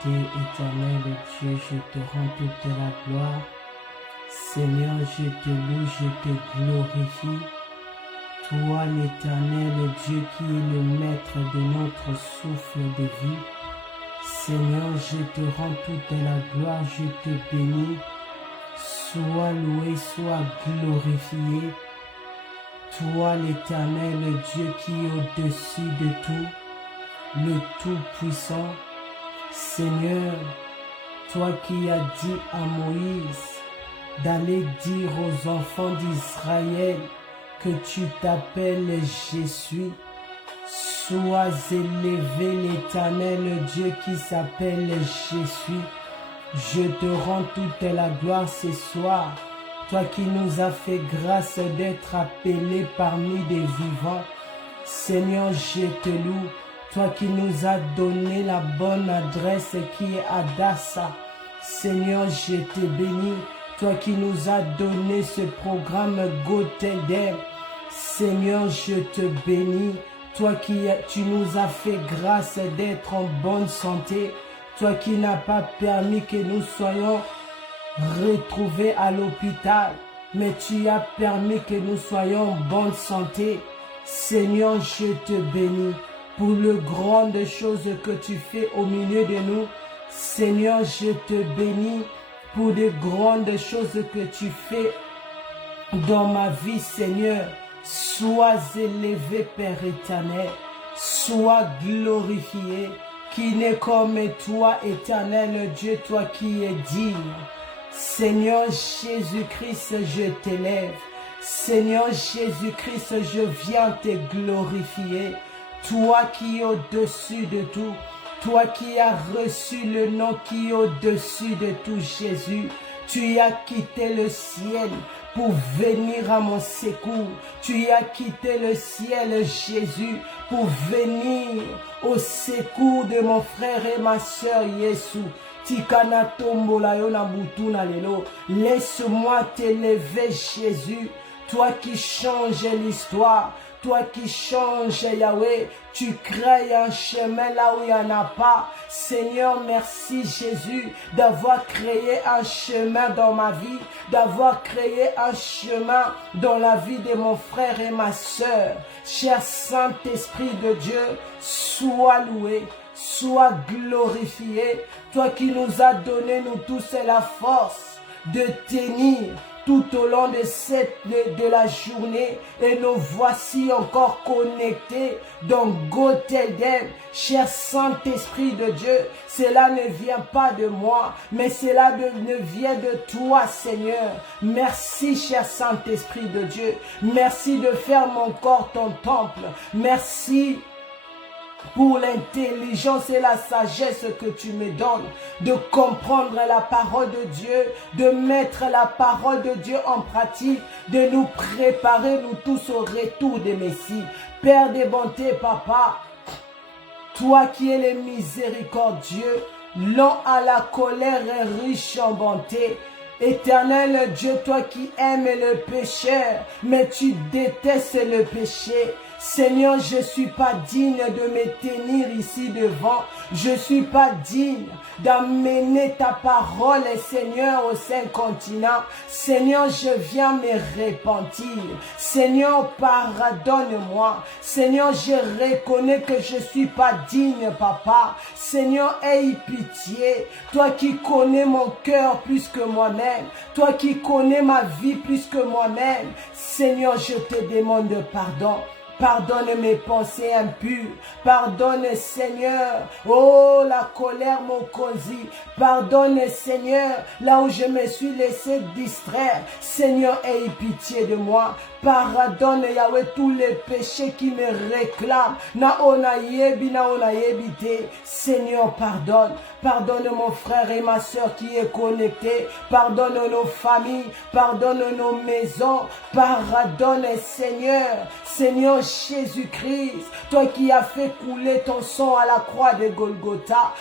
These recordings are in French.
Éternel Dieu, je te rends toute la gloire. Seigneur, je te loue, je te glorifie. Toi, l'Éternel Dieu qui est le maître de notre souffle de vie. Seigneur, je te rends toute la gloire, je te bénis. Sois loué, sois glorifié. Toi, l'Éternel Dieu qui est au-dessus de tout, le Tout-Puissant. Seigneur, toi qui as dit à Moïse d'aller dire aux enfants d'Israël que tu t'appelles Jésus, sois élevé l'Éternel Dieu qui s'appelle Jésus. Je te rends toute la gloire ce soir, toi qui nous as fait grâce d'être appelés parmi des vivants. Seigneur, je te loue. Toi qui nous as donné la bonne adresse qui est Adassa. Seigneur, je te bénis. Toi qui nous as donné ce programme Gotelder. Seigneur, je te bénis. Toi qui tu nous as fait grâce d'être en bonne santé. Toi qui n'as pas permis que nous soyons retrouvés à l'hôpital. Mais tu as permis que nous soyons en bonne santé. Seigneur, je te bénis. Pour le grandes choses que tu fais au milieu de nous. Seigneur, je te bénis pour les grandes choses que tu fais dans ma vie, Seigneur. Sois élevé, Père éternel. Sois glorifié. Qui n'est comme toi, éternel Dieu, toi qui es digne. Seigneur Jésus-Christ, je t'élève. Seigneur Jésus-Christ, je viens te glorifier. Toi qui es au-dessus de tout, toi qui as reçu le nom qui est au-dessus de tout, Jésus, tu as quitté le ciel pour venir à mon secours. Tu as quitté le ciel, Jésus, pour venir au secours de mon frère et ma soeur, Jésus. Laisse-moi t'élever, Jésus, toi qui changes l'histoire. Toi qui changes, Yahweh, tu crées un chemin là où il n'y en a pas. Seigneur, merci Jésus d'avoir créé un chemin dans ma vie, d'avoir créé un chemin dans la vie de mon frère et ma soeur. Cher Saint-Esprit de Dieu, sois loué, sois glorifié. Toi qui nous as donné, nous tous, la force de tenir tout au long de la journée, et nous voici encore connectés dans Gotelder. Cher Saint-Esprit de Dieu, cela ne vient pas de moi, mais cela ne vient de toi, Seigneur. Merci, cher Saint-Esprit de Dieu. Merci de faire mon corps ton temple. Merci pour l'intelligence et la sagesse que tu me donnes, de comprendre la parole de Dieu, de mettre la parole de Dieu en pratique, de nous préparer nous tous au retour des Messies. Père des bontés, Papa, toi qui es le miséricordieux, lent à la colère et riche en bonté, Éternel Dieu, toi qui aimes le pécheur, mais tu détestes le péché. Seigneur, je ne suis pas digne de me tenir ici devant. Je ne suis pas digne d'amener ta parole, Seigneur, au Saint-Continent. Seigneur, je viens me repentir. Seigneur, pardonne-moi. Seigneur, je reconnais que je ne suis pas digne, Papa. Seigneur, aie pitié. Toi qui connais mon cœur plus que moi-même. Toi qui connais ma vie plus que moi-même. Seigneur, je te demande pardon. Pardonne mes pensées impures. Pardonne, Seigneur. Oh, la colère mon causie. Pardonne, Seigneur, là où je me suis laissé distraire. Seigneur, aie pitié de moi. Pardonne, Yahweh, tous les péchés qui me réclament. Seigneur, pardonne. Pardonne mon frère et ma soeur qui est connecté. Pardonne nos familles. Pardonne nos maisons. Pardonne, Seigneur. Seigneur Jésus-Christ, toi qui as fait couler ton sang à la croix de Golgotha.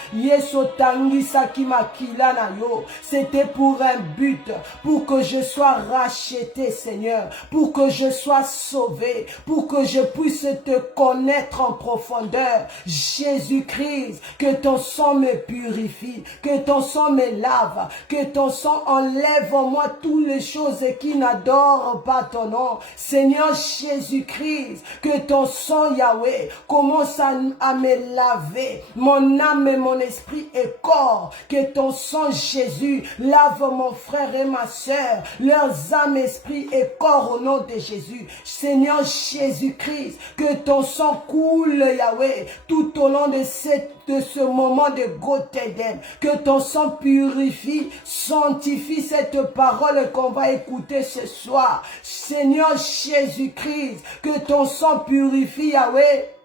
C'était pour un but, pour que je sois racheté, Seigneur, pour que je sois sauvé, pour que je puisse te connaître en profondeur. Jésus-Christ, que ton sang me purifie, que ton sang me lave, que ton sang enlève en moi toutes les choses qui n'adorent pas ton nom. Seigneur Jésus-Christ, que ton sang, Yahweh, commence à me laver mon âme et mon esprit et corps. Que ton sang, Jésus, lave mon frère et ma soeur, leurs âmes, esprit et corps au nom de Jésus. Seigneur Jésus-Christ, que ton sang coule, Yahweh, tout au long de ce moment de Gothèden. Que ton sang purifie, sanctifie cette parole qu'on va écouter ce soir. Seigneur Jésus-Christ, que ton sang purifie, Yahweh,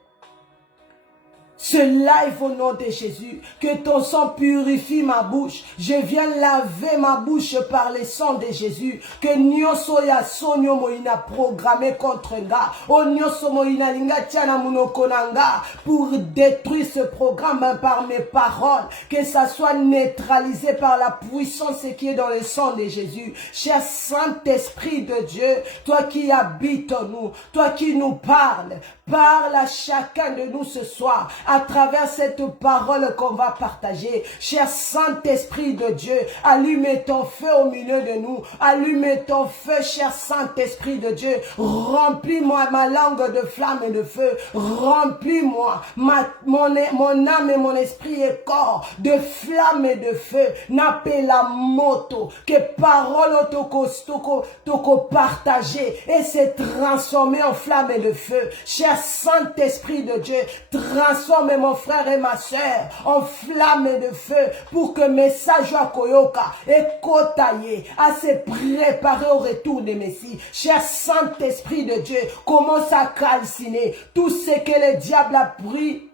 ce live au nom de Jésus. Que ton sang purifie ma bouche. Je viens laver ma bouche par le sang de Jésus. Que nyoso ya sonyo moina programmé contre nga. O nyoso moina linga tiana munokonanga. Pour détruire ce programme par mes paroles. Que ça soit neutralisé par la puissance qui est dans le sang de Jésus. Cher Saint-Esprit de Dieu, toi qui habites en nous, toi qui nous parles, parle à chacun de nous ce soir à travers cette parole qu'on va partager. Cher Saint-Esprit de Dieu, allume ton feu au milieu de nous. Allume ton feu, cher Saint-Esprit de Dieu. Remplis-moi ma langue de flamme et de feu. Remplis-moi mon âme et mon esprit et corps de flamme et de feu. N'appelle la moto. Que parole toko partager et se transformer en flamme et de feu. Cher Saint-Esprit de Dieu, transforme mon frère et ma soeur en flamme de feu pour que message à Koyoka et Kotaye à se préparer au retour des Messie. Cher Saint-Esprit de Dieu, commence à calciner tout ce que le diable a pris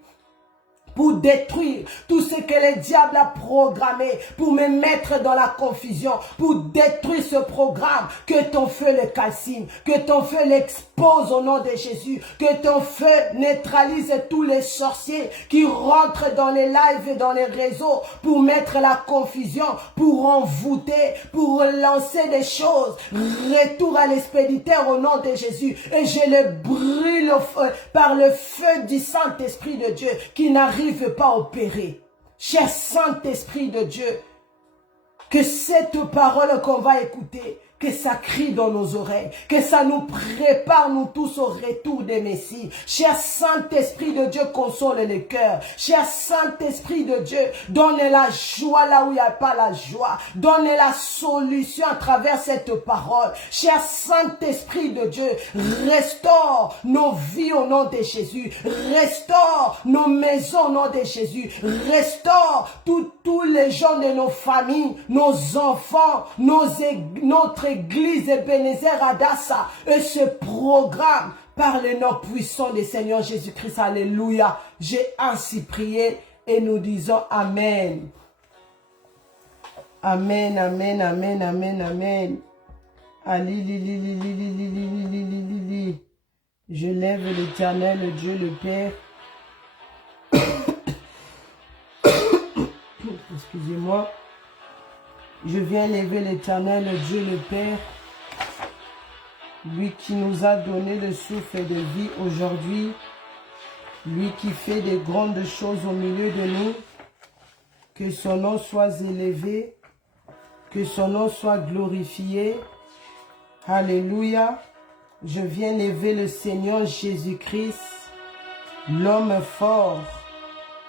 pour détruire tout ce que le diable a programmé, pour me mettre dans la confusion, pour détruire ce programme. Que ton feu le calcine, que ton feu l'expose au nom de Jésus, que ton feu neutralise tous les sorciers qui rentrent dans les lives et dans les réseaux pour mettre la confusion, pour envoûter, pour lancer des choses. Retour à l'expéditeur au nom de Jésus, et je le brûle par le feu du Saint-Esprit de Dieu qui n'arrive pas à opérer. Cher Saint-Esprit de Dieu, que cette parole qu'on va écouter, que ça crie dans nos oreilles, que ça nous prépare nous tous au retour des Messies. Cher Saint-Esprit de Dieu, console les cœurs. Cher Saint-Esprit de Dieu, donne la joie là où il n'y a pas la joie. Donne la solution à travers cette parole. Cher Saint-Esprit de Dieu, restaure nos vies au nom de Jésus. Restaure nos maisons au nom de Jésus. Restaure tous les gens de nos familles, nos enfants, notre Église Ebenezer Adassa et ce programme par le nom puissant du Seigneur Jésus-Christ. Alléluia. J'ai ainsi prié et nous disons Amen. Amen, amen, amen, amen, amen. Je lève l'Éternel, Dieu le Père. Excusez-moi. Je viens lever l'Éternel, Dieu le Père. Lui qui nous a donné le souffle de vie aujourd'hui. Lui qui fait de grandes choses au milieu de nous. Que son nom soit élevé. Que son nom soit glorifié. Alléluia. Je viens lever le Seigneur Jésus-Christ, l'homme fort,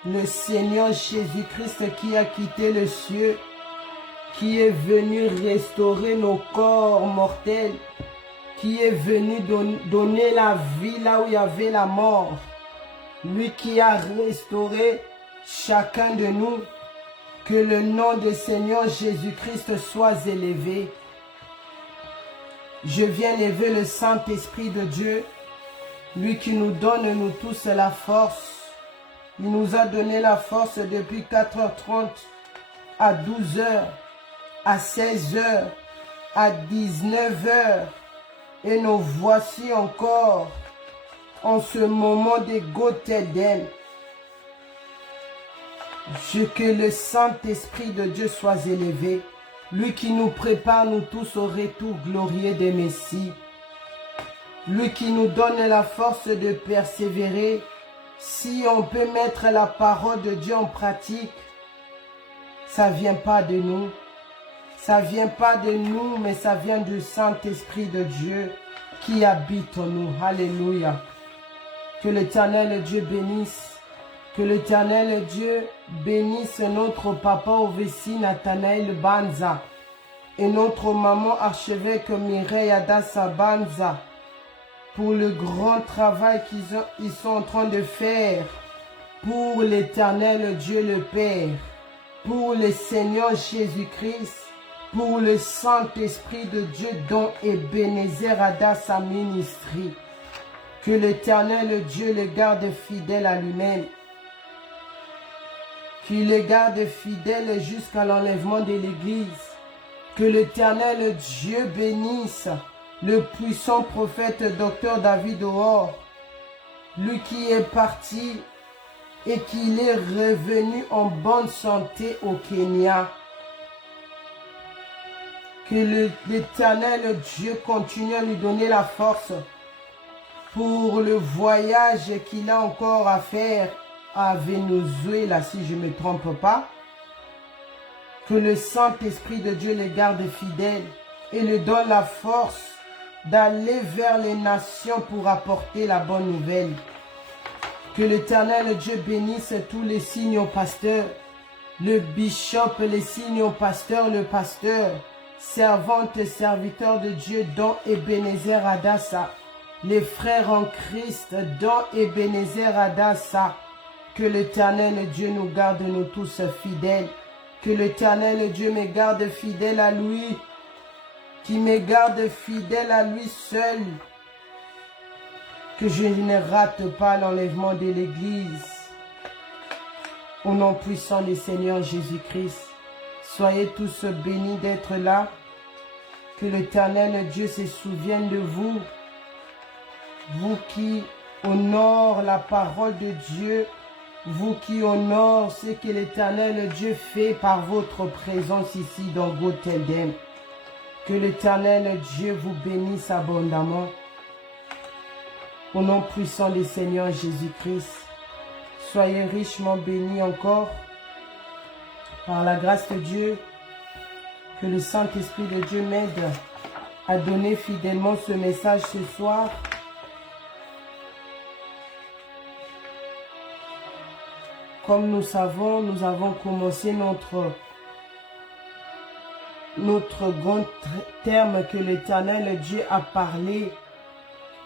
le Seigneur Jésus-Christ qui a quitté le ciel, qui est venu restaurer nos corps mortels, qui est venu donner la vie là où il y avait la mort. Lui qui a restauré chacun de nous, que le nom du Seigneur Jésus-Christ soit élevé. Je viens lever le Saint-Esprit de Dieu, lui qui nous donne, nous tous, la force. Il nous a donné la force depuis 4h30 à 12h, à 16h, à 19h. Et nous voici encore en ce moment de Gottheden. Que le Saint-Esprit de Dieu soit élevé. Lui qui nous prépare, nous tous, au retour glorieux des Messies. Lui qui nous donne la force de persévérer. Si on peut mettre la parole de Dieu en pratique, ça ne vient pas de nous. Ça ne vient pas de nous, mais ça vient du Saint-Esprit de Dieu qui habite en nous. Alléluia. Que l'Éternel Dieu bénisse. Que l'Éternel Dieu bénisse notre papa au Vessi Nathanaël Banza et notre maman archevêque Mireille Adassa Banza pour le grand travail qu'ils sont en train de faire pour l'Éternel Dieu le Père, pour le Seigneur Jésus-Christ, pour le Saint-Esprit de Dieu dont Ebenezer Adassa Ministry. Que l'Éternel Dieu le garde fidèle à lui-même. Qu'il les garde fidèles jusqu'à l'enlèvement de l'Église. Que l'Éternel Dieu bénisse le puissant prophète Dr David O'Or, lui qui est parti et qu'il est revenu en bonne santé au Kenya. Que l'Éternel Dieu continue à lui donner la force pour le voyage qu'il a encore à faire à Venezuela, si je ne me trompe pas. Que le Saint-Esprit de Dieu les garde fidèles et lui donne la force d'aller vers les nations pour apporter la bonne nouvelle. Que l'Éternel Dieu bénisse tous les signes pasteurs, le bishop, les signes pasteurs, le pasteur, servante et serviteur de Dieu dont Ebenezer Adassa, les frères en Christ dont Ebenezer Adassa. Que l'Éternel Dieu nous garde, nous tous fidèles. Que l'Éternel Dieu me garde fidèle à lui. Qui me garde fidèle à lui seul. Que je ne rate pas l'enlèvement de l'Église. Au nom puissant du Seigneur Jésus-Christ. Soyez tous bénis d'être là. Que l'Éternel Dieu se souvienne de vous. Vous qui honorez la parole de Dieu. Vous qui honorez ce que l'Éternel Dieu fait par votre présence ici dans Gottheden. Que l'Éternel Dieu vous bénisse abondamment. Au nom puissant du Seigneur Jésus-Christ. Soyez richement bénis encore. Par la grâce de Dieu. Que le Saint-Esprit de Dieu m'aide à donner fidèlement ce message ce soir. Comme nous savons, nous avons commencé notre grand terme que l'Éternel Dieu a parlé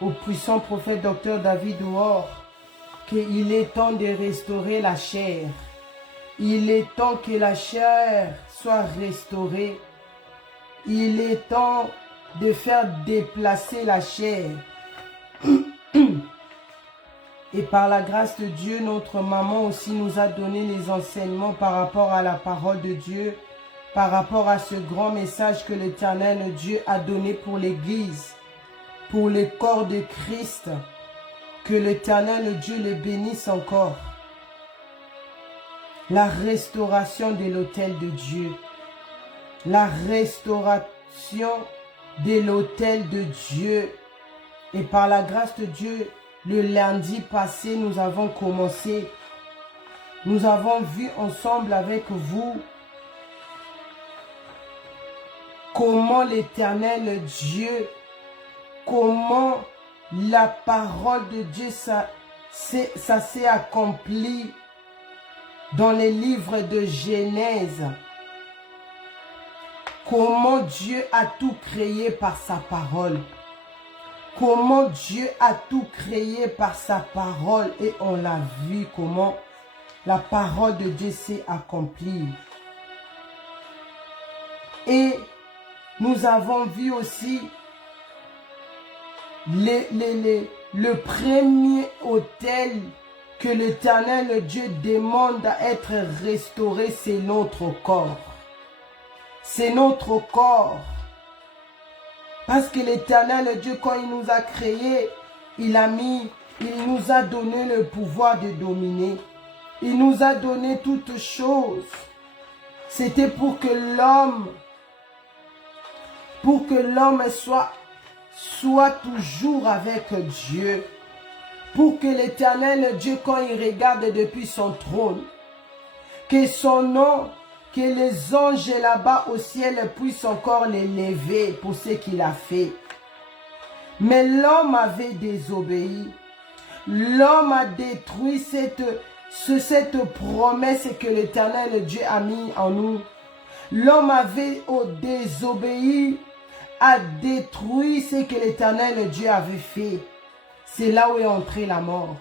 au puissant prophète Dr David O'Or, qu'il est temps de restaurer la chair. Il est temps que la chair soit restaurée. Il est temps de faire déplacer la chair. Et par la grâce de Dieu, notre maman aussi nous a donné les enseignements par rapport à la parole de Dieu, par rapport à ce grand message que l'Éternel Dieu a donné pour l'Église, pour le corps de Christ. Que l'Éternel Dieu le bénisse encore. La restauration de l'autel de Dieu. La restauration de l'autel de Dieu. Et par la grâce de Dieu, le lundi passé, nous avons commencé. Nous avons vu ensemble avec vous comment l'Éternel Dieu, comment la parole de Dieu, ça s'est accompli dans les livres de Genèse. Comment Dieu a tout créé par sa parole. Comment Dieu a tout créé par sa parole. Et on l'a vu comment la parole de Dieu s'est accomplie. Et nous avons vu aussi le premier autel que l'Éternel Dieu demande à être restauré, c'est notre corps. C'est notre corps. Parce que l'Éternel Dieu, quand il nous a créés, il nous a donné le pouvoir de dominer. Il nous a donné toutes choses. C'était pour que l'homme soit toujours avec Dieu. Pour que l'Éternel Dieu, quand il regarde depuis son trône, que son nom, que les anges là-bas au ciel puissent encore l'élever pour ce qu'il a fait. Mais l'homme avait désobéi. L'homme a détruit cette promesse que l'Éternel Dieu a mis en nous. L'homme avait désobéi, a détruit ce que l'Éternel Dieu avait fait. C'est là où est entrée la mort.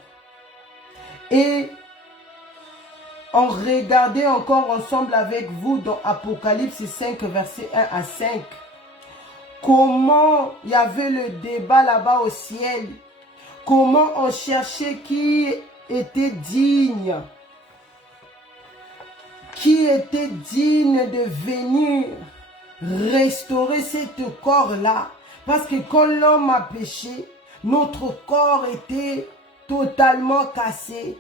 Et on regardait encore ensemble avec vous dans Apocalypse 5, verset 1 à 5. Comment il y avait le débat là-bas au ciel. Comment on cherchait qui était digne. Qui était digne de venir restaurer ce corps-là. Parce que quand l'homme a péché, notre corps était totalement cassé.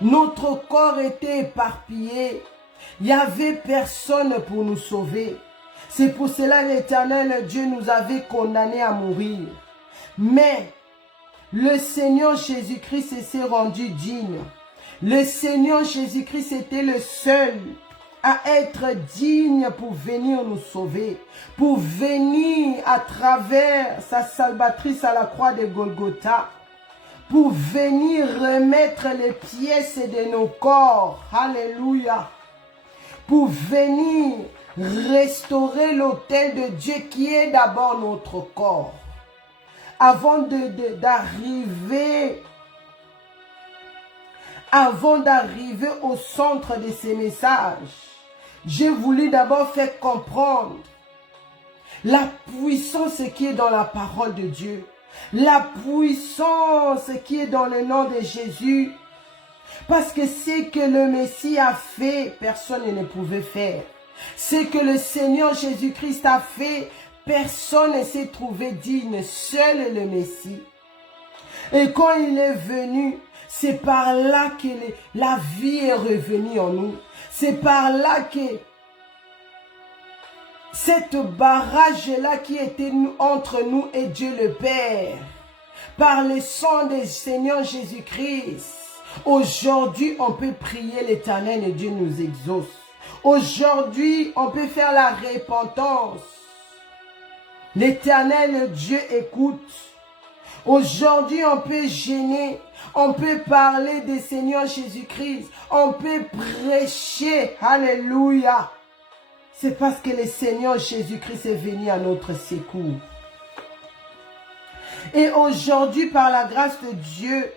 Notre corps était éparpillé. Il n'y avait personne pour nous sauver. C'est pour cela que l'Éternel Dieu nous avait condamnés à mourir. Mais le Seigneur Jésus-Christ s'est rendu digne. Le Seigneur Jésus-Christ était le seul à être digne pour venir nous sauver, pour venir à travers sa salvatrice à la croix de Golgotha, pour venir remettre les pièces de nos corps, alléluia, pour venir restaurer l'autel de Dieu qui est d'abord notre corps. Avant d'arriver au centre de ces messages, j'ai voulu d'abord faire comprendre la puissance qui est dans la parole de Dieu, la puissance qui est dans le nom de Jésus, parce que ce que le Messie a fait, personne ne pouvait faire. Ce que le Seigneur Jésus-Christ a fait, personne ne s'est trouvé digne, seul le Messie. Et quand il est venu, c'est par là que la vie est revenue en nous. C'est par là que cette barrage-là qui était entre nous et Dieu le Père, par le sang du Seigneur Jésus-Christ, aujourd'hui on peut prier l'Éternel et Dieu nous exauce. Aujourd'hui on peut faire la repentance. L'Éternel Dieu écoute. Aujourd'hui, on peut gêner, on peut parler du Seigneur Jésus-Christ, on peut prêcher, alléluia. C'est parce que le Seigneur Jésus-Christ est venu à notre secours. Et aujourd'hui, par la grâce de Dieu,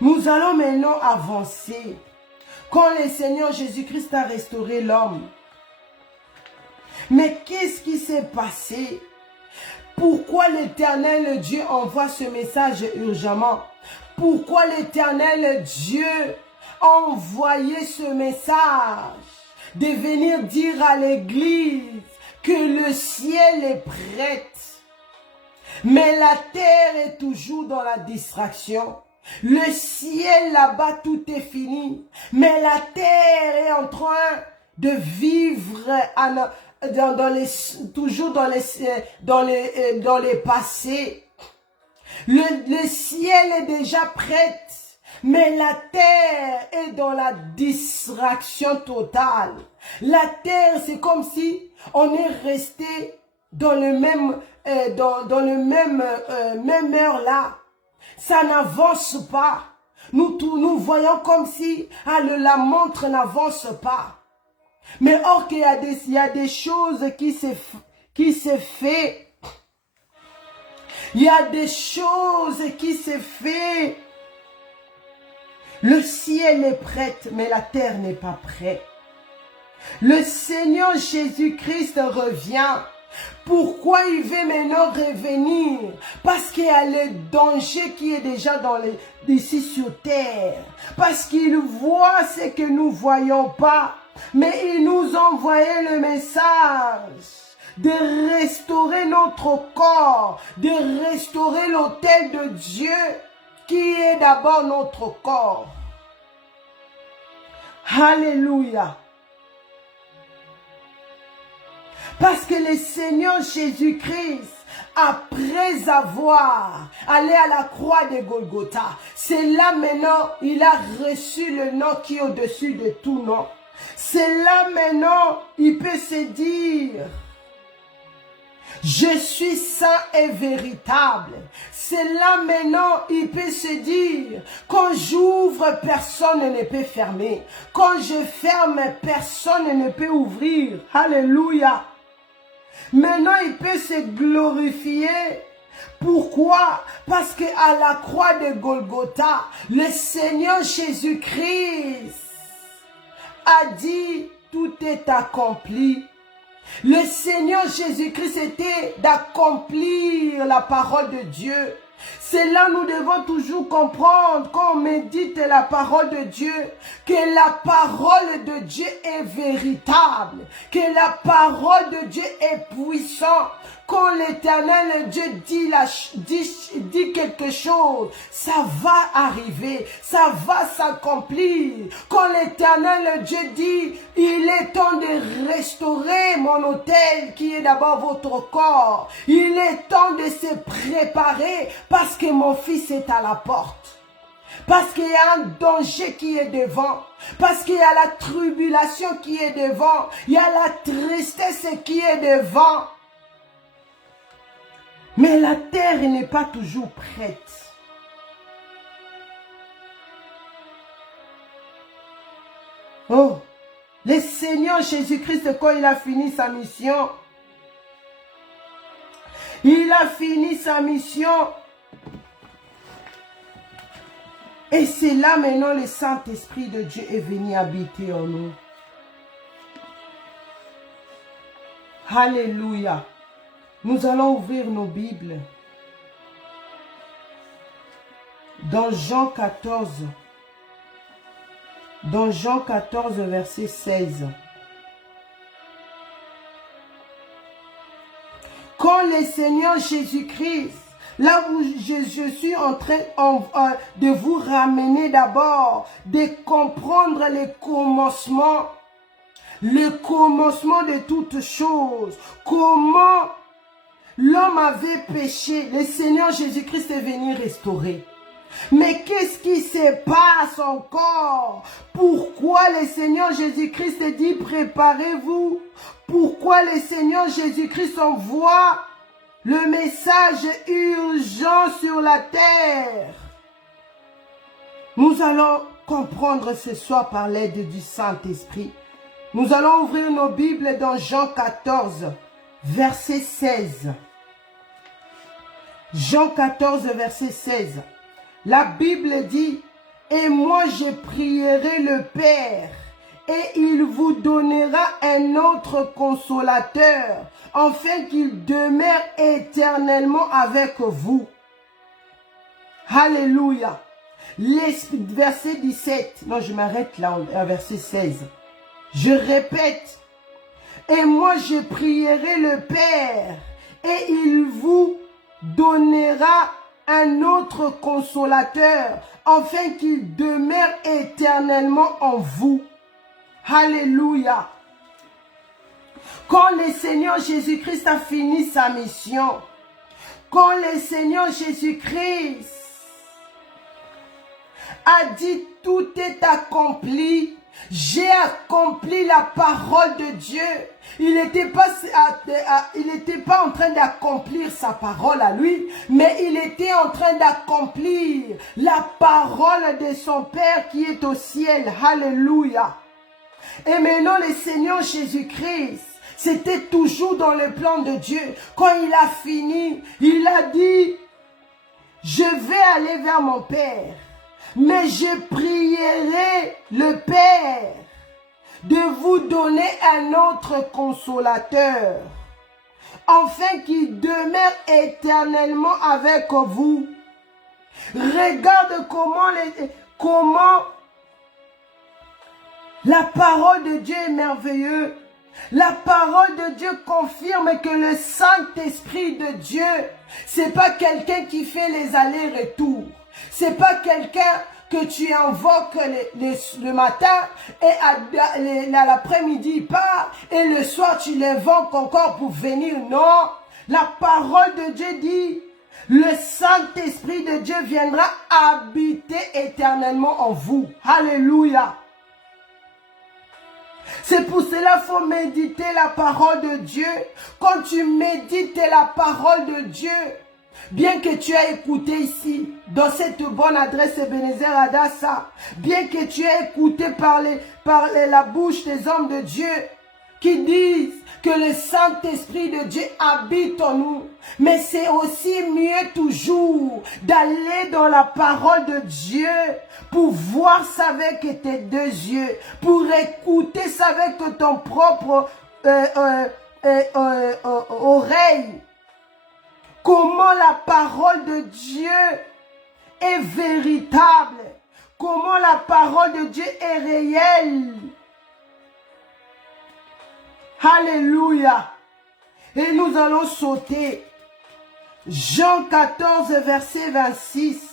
nous allons maintenant avancer. Quand le Seigneur Jésus-Christ a restauré l'homme, mais qu'est-ce qui s'est passé? Pourquoi l'Éternel Dieu envoie ce message urgemment? Pourquoi l'Éternel Dieu a envoyé ce message de venir dire à l'Église que le ciel est prêt, mais la terre est toujours dans la distraction? Le ciel là-bas, tout est fini, mais la terre est en train de vivre toujours dans les passés. Le ciel est déjà prêt, mais la terre est dans la distraction totale. La terre, c'est comme si on est resté dans le même même heure là. Ça n'avance pas. Nous voyons comme si la montre n'avance pas. Mais or qu'il y a des choses qui se fait. Il y a des choses qui se fait. Le ciel est prêt, mais la terre n'est pas prête. Le Seigneur Jésus-Christ revient. Pourquoi il veut maintenant revenir? Parce qu'il y a le danger qui est déjà ici sur terre. Parce qu'il voit ce que nous ne voyons pas. Mais il nous a envoyé le message de restaurer notre corps, de restaurer l'autel de Dieu qui est d'abord notre corps. Alléluia. Parce que le Seigneur Jésus-Christ, après avoir allé à la croix de Golgotha, c'est là maintenant, il a reçu le nom qui est au-dessus de tout nom. C'est là maintenant, il peut se dire, je suis saint et véritable. C'est là maintenant, il peut se dire, quand j'ouvre, personne ne peut fermer. Quand je ferme, personne ne peut ouvrir. Alléluia. Maintenant, il peut se glorifier. Pourquoi? Parce qu'à la croix de Golgotha, le Seigneur Jésus-Christ a dit, tout est accompli. Le Seigneur Jésus-Christ était d'accomplir la parole de Dieu. C'est là nous devons toujours comprendre, quand on médite la parole de Dieu, que la parole de Dieu est véritable, que la parole de Dieu est puissante. Quand l'Éternel Dieu dit quelque chose, ça va arriver, ça va s'accomplir. Quand l'Éternel Dieu dit, il est temps de restaurer mon autel qui est d'abord votre corps. Il est temps de se préparer parce que mon fils est à la porte. Parce qu'il y a un danger qui est devant. Parce qu'il y a la tribulation qui est devant. Il y a la tristesse qui est devant. Mais la terre n'est pas toujours prête. Oh, le Seigneur Jésus-Christ, quand il a fini sa mission, il a fini sa mission. Et c'est là maintenant le Saint-Esprit de Dieu est venu habiter en nous. Alléluia. Nous allons ouvrir nos Bibles dans Jean 14. Dans Jean 14, verset 16. Quand le Seigneur Jésus-Christ, là où je suis en train de vous ramener d'abord, de comprendre le commencement de toutes choses, comment l'homme avait péché, le Seigneur Jésus-Christ est venu restaurer. Mais qu'est-ce qui se passe encore? Pourquoi le Seigneur Jésus-Christ dit préparez-vous? Pourquoi le Seigneur Jésus-Christ envoie le message urgent sur la terre? Nous allons comprendre ce soir par l'aide du Saint-Esprit. Nous allons ouvrir nos Bibles dans Jean 14, verset 16. Jean 14, verset 16. La Bible dit, « Et moi je prierai le Père, et il vous donnera un autre consolateur, afin qu'il demeure éternellement avec vous. Alléluia. Verset 17. Non, je m'arrête là, verset 16. Je répète. Et moi, je prierai le Père, et il vous donnera un autre consolateur, afin qu'il demeure éternellement en vous. Alléluia. Quand le Seigneur Jésus-Christ a fini sa mission, quand le Seigneur Jésus-Christ a dit tout est accompli, j'ai accompli la parole de Dieu. Il n'était pas en train d'accomplir sa parole à lui, mais il était en train d'accomplir la parole de son Père qui est au ciel. Alléluia. Et maintenant le Seigneur Jésus-Christ, c'était toujours dans le plan de Dieu. Quand il a fini, il a dit, je vais aller vers mon Père, mais je prierai le Père de vous donner un autre consolateur, afin qu'il demeure éternellement avec vous. Regarde comment la parole de Dieu est merveilleuse. La parole de Dieu confirme que le Saint-Esprit de Dieu, c'est pas quelqu'un qui fait les allers-retours. C'est pas quelqu'un que tu invoques le matin et à l'après-midi il part et le soir tu l'invoques encore pour venir. Non, la parole de Dieu dit, le Saint-Esprit de Dieu viendra habiter éternellement en vous. Alléluia. C'est pour cela qu'il faut méditer la parole de Dieu. Quand tu médites la parole de Dieu, bien que tu aies écouté ici, dans cette bonne adresse Ebenezer Adassa, bien que tu aies écouté par la bouche des hommes de Dieu, qui disent que le Saint-Esprit de Dieu habite en nous. Mais c'est aussi mieux toujours d'aller dans la parole de Dieu pour voir ça avec tes deux yeux, pour écouter ça avec ton propre oreille. Comment la parole de Dieu est véritable, comment la parole de Dieu est réelle. Alléluia. Et nous allons sauter. Jean 14, verset 26.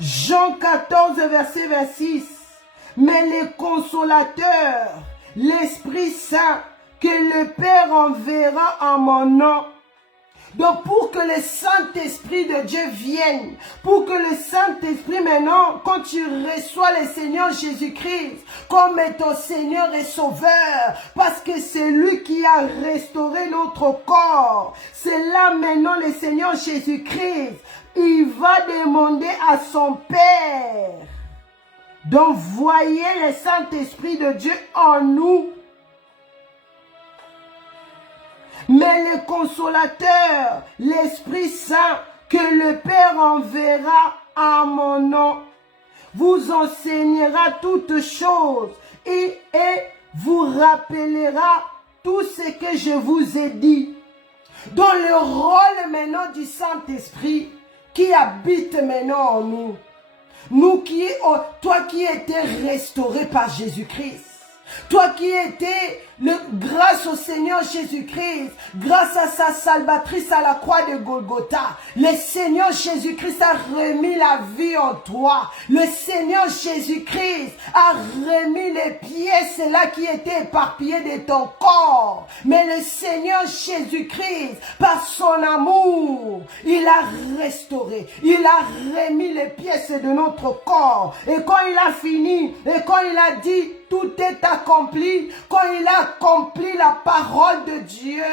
Jean 14, verset 26. Mais le consolateur, l'Esprit Saint, que le Père enverra en mon nom. Donc pour que le Saint-Esprit de Dieu vienne, pour que le Saint-Esprit maintenant, quand tu reçois le Seigneur Jésus-Christ comme ton Seigneur et Sauveur, parce que c'est lui qui a restauré notre corps, c'est là maintenant le Seigneur Jésus-Christ, il va demander à son Père d'envoyer le Saint-Esprit de Dieu en nous. Mais le consolateur, l'Esprit Saint, que le Père enverra en mon nom, vous enseignera toutes choses et vous rappellera tout ce que je vous ai dit. Dans le rôle maintenant du Saint-Esprit qui habite maintenant en nous. Toi qui étais restauré par Jésus-Christ. Toi qui étais, grâce au Seigneur Jésus-Christ, grâce à sa salvatrice à la croix de Golgotha, le Seigneur Jésus-Christ a remis la vie en toi. Le Seigneur Jésus-Christ a remis les pièces là qui étaient éparpillées de ton corps. Mais le Seigneur Jésus-Christ, par son amour, il a restauré, il a remis les pièces de notre corps. Et quand il a fini, et quand il a dit, tout est accompli, quand il a accompli la parole de Dieu,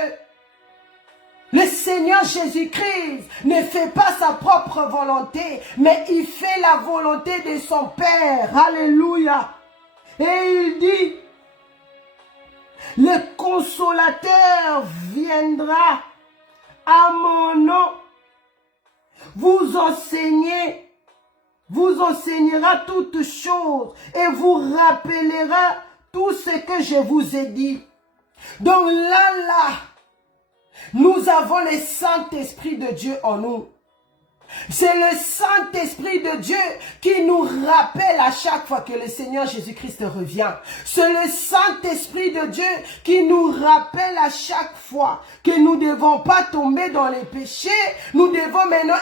le Seigneur Jésus-Christ ne fait pas sa propre volonté, mais il fait la volonté de son Père. Alléluia. Et il dit, le consolateur viendra à mon nom, vous enseigner vous enseignera toutes choses et vous rappellera tout ce que je vous ai dit. Donc là, nous avons le Saint-Esprit de Dieu en nous. C'est le Saint-Esprit de Dieu qui nous rappelle à chaque fois que le Seigneur Jésus-Christ revient. C'est le Saint-Esprit de Dieu qui nous rappelle à chaque fois que nous ne devons pas tomber dans les péchés. Nous devons maintenant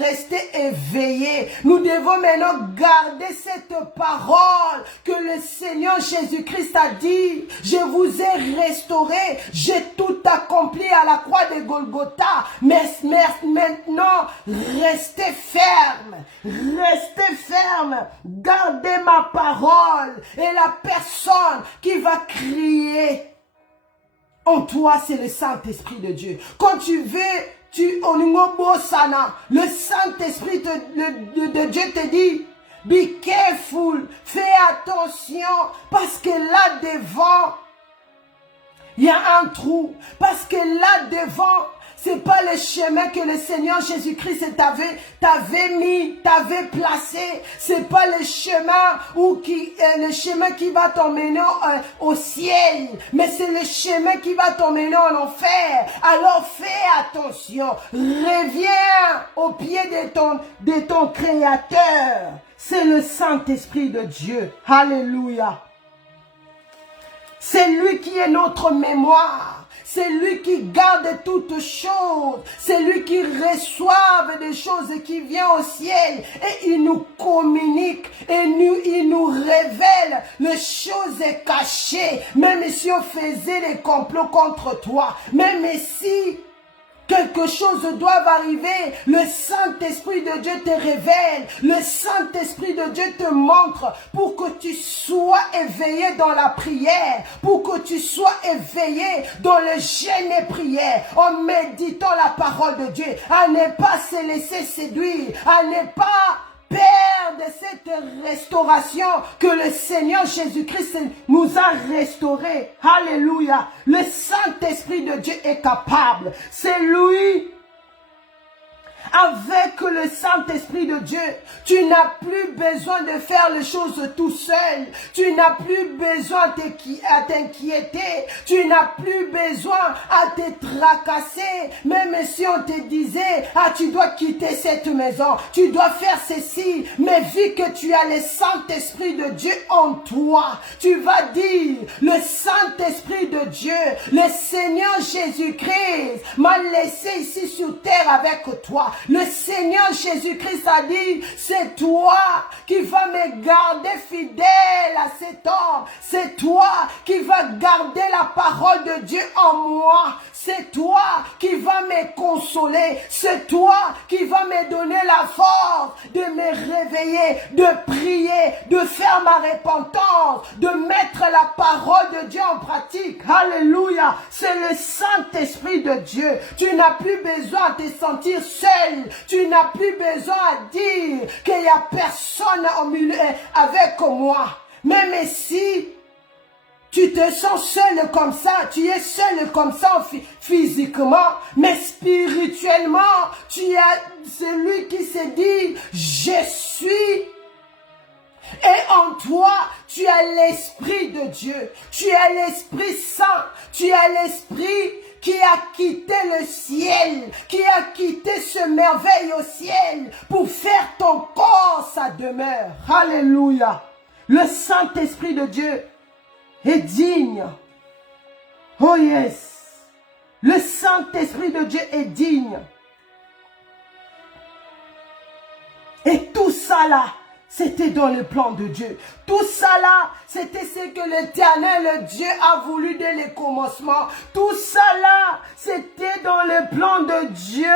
restés éveillés. Nous devons maintenant garder cette parole que le Seigneur Jésus-Christ a dit. Je vous ai restauré. J'ai tout accompli à la croix de Golgotha. Mais maintenant, restez ferme, gardez ma parole. Et la personne qui va crier en toi, c'est le Saint-Esprit de Dieu. Quand tu veux, le Saint-Esprit de Dieu te dit, be careful, fais attention, parce que là devant, il y a un trou, parce que là devant, c'est pas le chemin que le Seigneur Jésus-Christ t'avait placé. C'est pas le chemin le chemin qui va t'emmener au ciel. Mais c'est le chemin qui va t'emmener en enfer. Alors fais attention. Reviens au pied de ton Créateur. C'est le Saint-Esprit de Dieu. Alléluia. C'est lui qui est notre mémoire. C'est lui qui garde toutes choses. C'est lui qui reçoit des choses qui viennent au ciel. Et il nous communique. Et il nous révèle les choses cachées. Même si on faisait des complots contre toi. Même si quelque chose doit arriver, le Saint-Esprit de Dieu te révèle, le Saint-Esprit de Dieu te montre pour que tu sois éveillé dans la prière, pour que tu sois éveillé dans le jeûne et prière, en méditant la parole de Dieu, à ne pas se laisser séduire, à ne pas perdre cette restauration que le Seigneur Jésus-Christ nous a restauré. Alléluia. Le Saint-Esprit de Dieu est capable. C'est lui. Avec le Saint-Esprit de Dieu, tu n'as plus besoin de faire les choses tout seul. Tu n'as plus besoin à t'inquiéter. Tu n'as plus besoin à te tracasser. Même si on te disait, tu dois quitter cette maison, tu dois faire ceci. Mais vu que tu as le Saint-Esprit de Dieu en toi, tu vas dire, le Saint-Esprit de Dieu, le Seigneur Jésus-Christ m'a laissé ici sur terre avec toi. Le Seigneur Jésus-Christ a dit, c'est toi qui vas me garder fidèle à cet homme. C'est toi qui vas garder la parole de Dieu en moi. C'est toi qui vas me consoler. C'est toi qui vas me donner la force de me réveiller, de prier, de faire ma repentance, de mettre la parole de Dieu en pratique. Alléluia. C'est le Saint-Esprit de Dieu. Tu n'as plus besoin de te sentir seul. Tu n'as plus besoin de dire qu'il n'y a personne au milieu avec moi. Même si tu te sens seul comme ça, tu es seul comme ça physiquement, mais spirituellement, tu as celui qui se dit, je suis. Et en toi, tu as l'Esprit de Dieu, tu as l'Esprit Saint, tu as l'Esprit qui a quitté le ciel, qui a quitté ce merveille au ciel pour faire ton corps sa demeure. Alléluia. Le Saint-Esprit de Dieu est digne. Oh yes. Le Saint-Esprit de Dieu est digne. Et tout ça là, c'était dans le plan de Dieu. Tout ça là, c'était ce que l'Éternel Dieu a voulu dès le commencement. Tout ça là, c'était dans le plan de Dieu.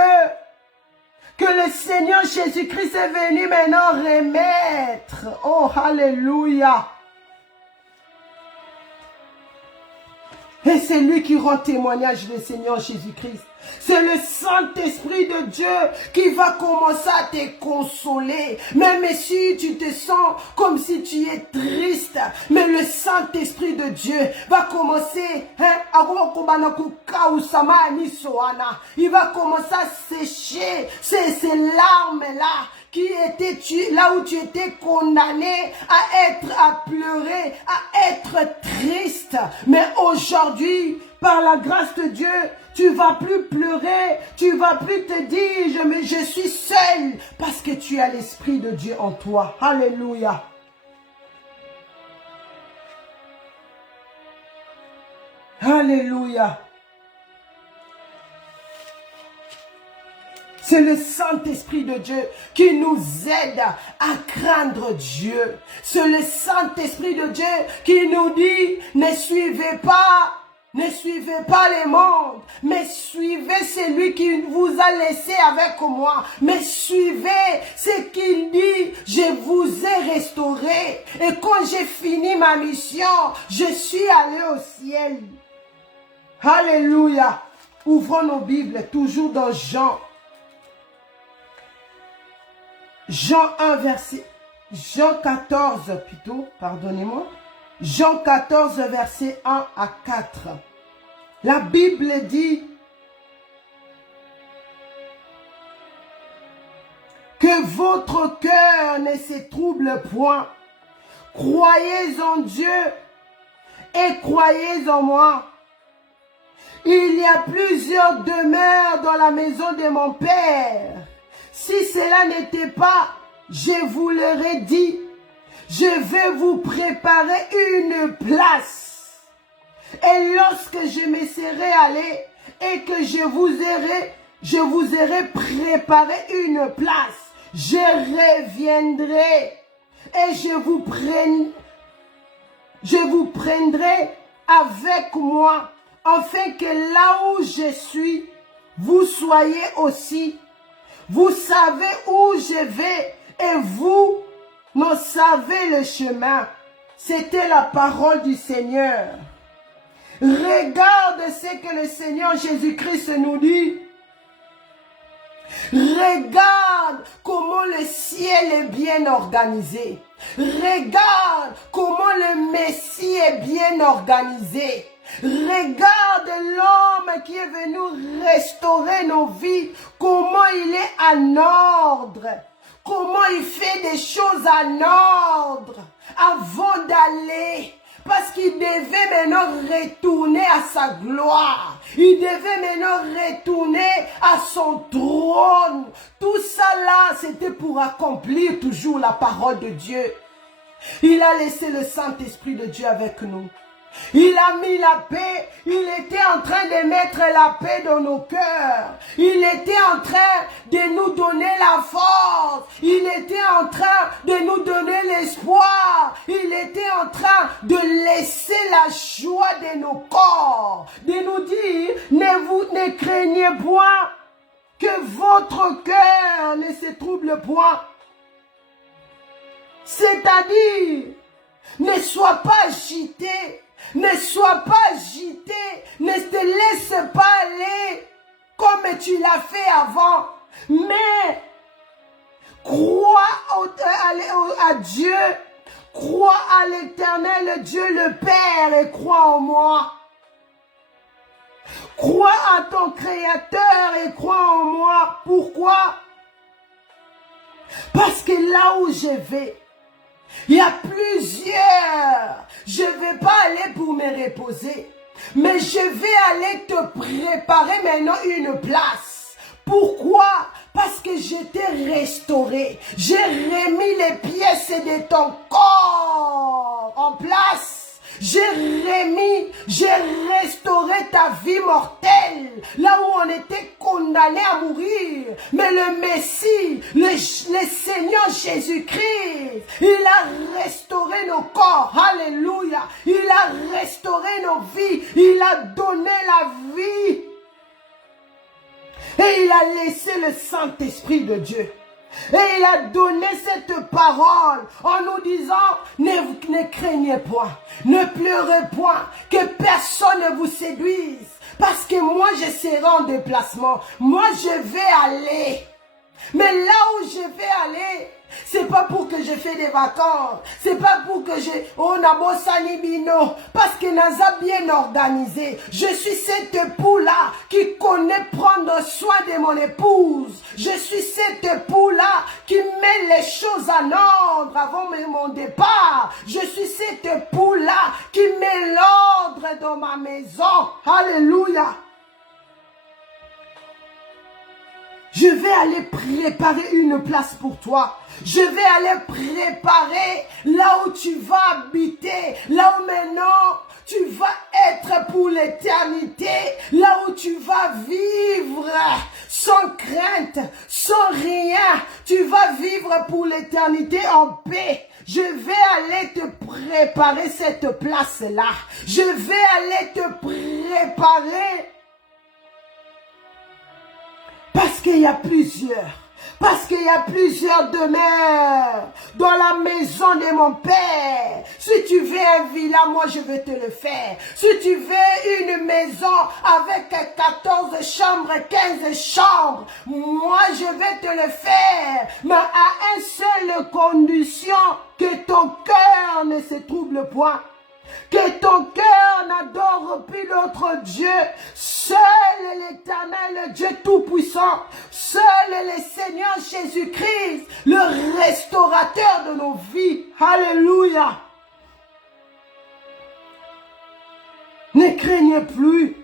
Que le Seigneur Jésus-Christ est venu maintenant remettre. Oh, alléluia. Et c'est lui qui rend témoignage du Seigneur Jésus-Christ. C'est le Saint-Esprit de Dieu qui va commencer à te consoler. Même si tu te sens comme si tu es triste, mais le Saint-Esprit de Dieu va commencer, il va commencer à sécher ces larmes-là là où tu étais condamné à pleurer, à être triste. Mais aujourd'hui, par la grâce de Dieu, tu vas plus pleurer, tu vas plus te dire, je suis seul, parce que tu as l'Esprit de Dieu en toi. Alléluia. Alléluia. C'est le Saint-Esprit de Dieu qui nous aide à craindre Dieu. C'est le Saint-Esprit de Dieu qui nous dit, ne suivez pas les mondes, mais suivez celui qui vous a laissé avec moi. Mais suivez ce qu'il dit, je vous ai restauré. Et quand j'ai fini ma mission, je suis allé au ciel. Alléluia. Ouvrons nos Bibles, toujours dans Jean 14 plutôt, pardonnez-moi. Jean 14, verset 1 à 4. La Bible dit que votre cœur ne se trouble point. Croyez en Dieu et croyez en moi. Il y a plusieurs demeures dans la maison de mon Père. Si cela n'était pas, je vous l'aurais dit, je vais vous préparer une place. Et lorsque je me serai allé et que je vous aurai préparé une place, je reviendrai et je vous prendrai avec moi, afin que là où je suis, vous soyez aussi. Vous savez où je vais et vous ne savez le chemin. C'était la parole du Seigneur. Regarde ce que le Seigneur Jésus-Christ nous dit. Regarde comment le ciel est bien organisé. Regarde comment le Messie est bien organisé. Regarde l'homme qui est venu restaurer nos vies, comment il est en ordre, comment il fait des choses en ordre avant d'aller. Parce qu'il devait maintenant retourner à sa gloire. Il devait maintenant retourner à son trône. Tout ça là, c'était pour accomplir toujours la parole de Dieu. Il a laissé le Saint-Esprit de Dieu avec nous. Il a mis la paix, il était en train de mettre la paix dans nos cœurs. Il était en train de nous donner la force. Il était en train de nous donner l'espoir. Il était en train de laisser la joie de nos corps. De nous dire, ne craignez point, que votre cœur ne se trouble point. C'est-à-dire, ne sois pas agité. Ne sois pas agité, ne te laisse pas aller comme tu l'as fait avant, mais crois à Dieu, crois à l'Éternel Dieu le Père et crois en moi. Crois à ton Créateur et crois en moi. Pourquoi? Parce que là où je vais, il y a plusieurs. Je ne vais pas aller pour me reposer. Mais je vais aller te préparer maintenant une place. Pourquoi? Parce que je t'ai restauré. J'ai remis les pièces de ton corps en place. J'ai restauré ta vie mortelle, là où on était condamné à mourir. Mais le Messie, le Seigneur Jésus-Christ, il a restauré nos corps. Alléluia. Il a restauré nos vies. Il a donné la vie. Et il a laissé le Saint-Esprit de Dieu. Et il a donné cette parole en nous disant, ne craignez point, ne pleurez point, que personne ne vous séduise. Parce que moi je serai en déplacement, moi je vais aller. Mais là où je vais aller, C'est pas pour que je fais des vacances. C'est pas pour que je... Oh, nabo sanibino. Parce que Naza bien organisé. Je suis cet époux-là qui connaît prendre soin de mon épouse. Je suis cet époux-là qui met les choses en ordre avant mon départ. Je suis cet époux-là qui met l'ordre dans ma maison. Alléluia. Je vais aller préparer une place pour toi. Je vais aller préparer là où tu vas habiter. Là où maintenant tu vas être pour l'éternité. Là où tu vas vivre sans crainte, sans rien. Tu vas vivre pour l'éternité en paix. Je vais aller te préparer cette place-là. Je vais aller te préparer. Parce qu'il y a plusieurs demeures dans la maison de mon Père. Si tu veux un villa, moi je vais te le faire. Si tu veux une maison avec 14 chambres, 15 chambres, moi je vais te le faire. Mais à une seule condition, que ton cœur ne se trouble point. Que ton cœur n'adore plus l'autre Dieu. Seul l'Éternel, Dieu Tout-Puissant. Seul le Seigneur Jésus-Christ, le restaurateur de nos vies. Alléluia. Ne craignez plus.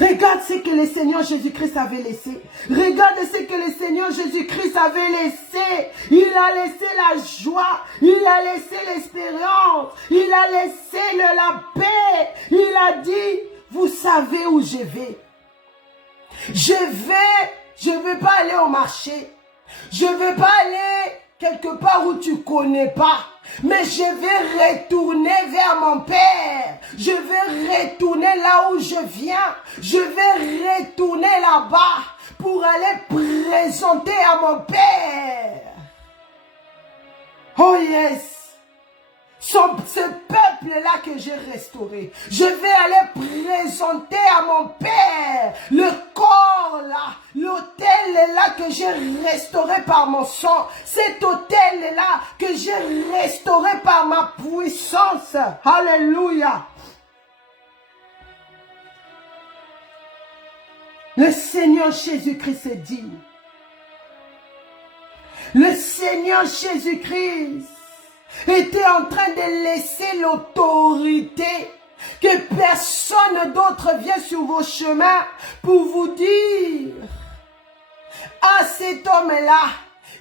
Regarde ce que le Seigneur Jésus-Christ avait laissé. Regarde ce que le Seigneur Jésus-Christ avait laissé. Il a laissé la joie. Il a laissé l'espérance. Il a laissé la paix. Il a dit, vous savez où je vais. Je vais pas aller au marché. Je vais pas aller quelque part où tu connais pas. Mais je vais retourner vers mon Père. Je vais retourner là où je viens. Je vais retourner là-bas pour aller présenter à mon Père. Oh yes. Ce peuple-là que j'ai restauré. Je vais aller présenter à mon Père le corps-là, l'autel-là que j'ai restauré par mon sang. Cet autel-là que j'ai restauré par ma puissance. Alléluia. Le Seigneur Jésus-Christ est digne. Le Seigneur Jésus-Christ était en train de laisser l'autorité, que personne d'autre vienne sur vos chemins pour vous dire, ah, cet homme-là,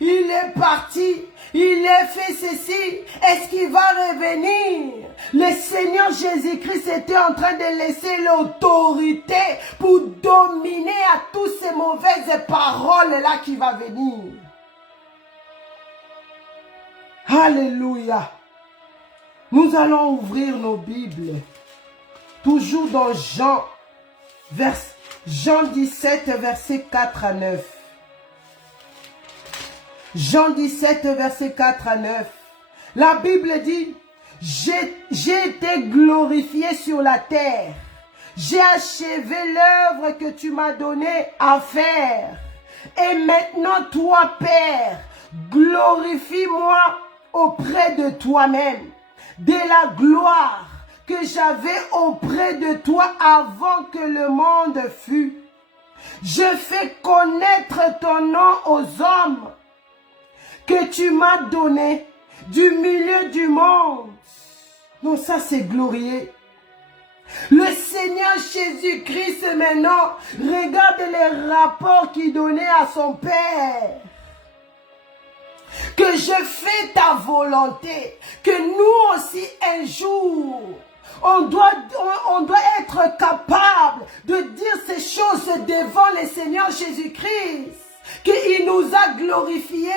il est parti, il a fait ceci, est-ce qu'il va revenir? Le Seigneur Jésus-Christ était en train de laisser l'autorité pour dominer à toutes ces mauvaises paroles-là qui vont venir. Alléluia. Nous allons ouvrir nos Bibles. Toujours dans Jean 17, versets 4 à 9. Jean 17, versets 4 à 9. La Bible dit, j'ai été glorifié sur la terre. J'ai achevé l'œuvre que tu m'as donnée à faire. Et maintenant, toi, Père, glorifie-moi auprès de toi-même, de la gloire que j'avais auprès de toi avant que le monde fût. Je fais connaître ton nom aux hommes que tu m'as donné du milieu du monde. Non, ça c'est glorieux. Le Seigneur Jésus-Christ maintenant regarde les rapports qu'il donnait à son Père. Que je fais ta volonté, que nous aussi un jour, on doit être capable de dire ces choses devant le Seigneur Jésus-Christ. Qu'il nous a glorifiés,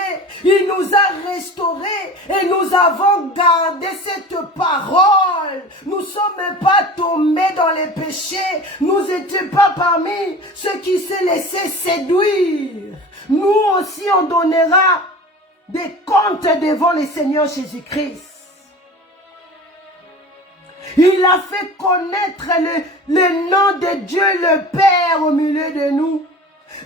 il nous a restaurés et nous avons gardé cette parole. Nous ne sommes pas tombés dans les péchés, nous n'étions pas parmi ceux qui se laissaient séduire. Nous aussi on donnera des comptes devant le Seigneur Jésus-Christ. Il a fait connaître le nom de Dieu le Père au milieu de nous.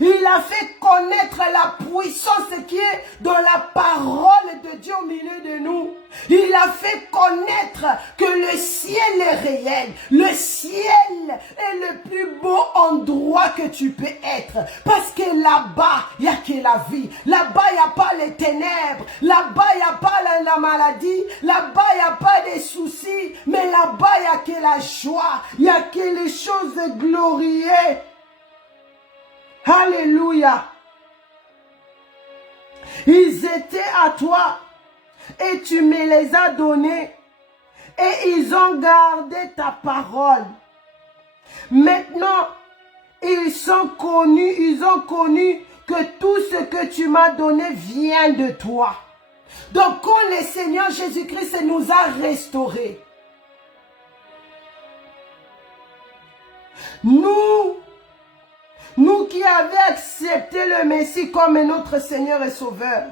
Il a fait connaître la puissance qui est dans la parole de Dieu au milieu de nous. Il a fait connaître que le ciel est réel. Le ciel est le plus beau endroit que tu peux être. Parce que là-bas, il n'y a que la vie. Là-bas, il n'y a pas les ténèbres. Là-bas, il n'y a pas la maladie. Là-bas, il n'y a pas des soucis. Mais là-bas, il n'y a que la joie. Il n'y a que les choses glorieuses. Alléluia. Ils étaient à toi et tu me les as donnés et ils ont gardé ta parole. Maintenant, ils ont connu que tout ce que tu m'as donné vient de toi. Donc, quand le Seigneur Jésus-Christ nous a restaurés, nous qui avons accepté le Messie comme notre Seigneur et Sauveur,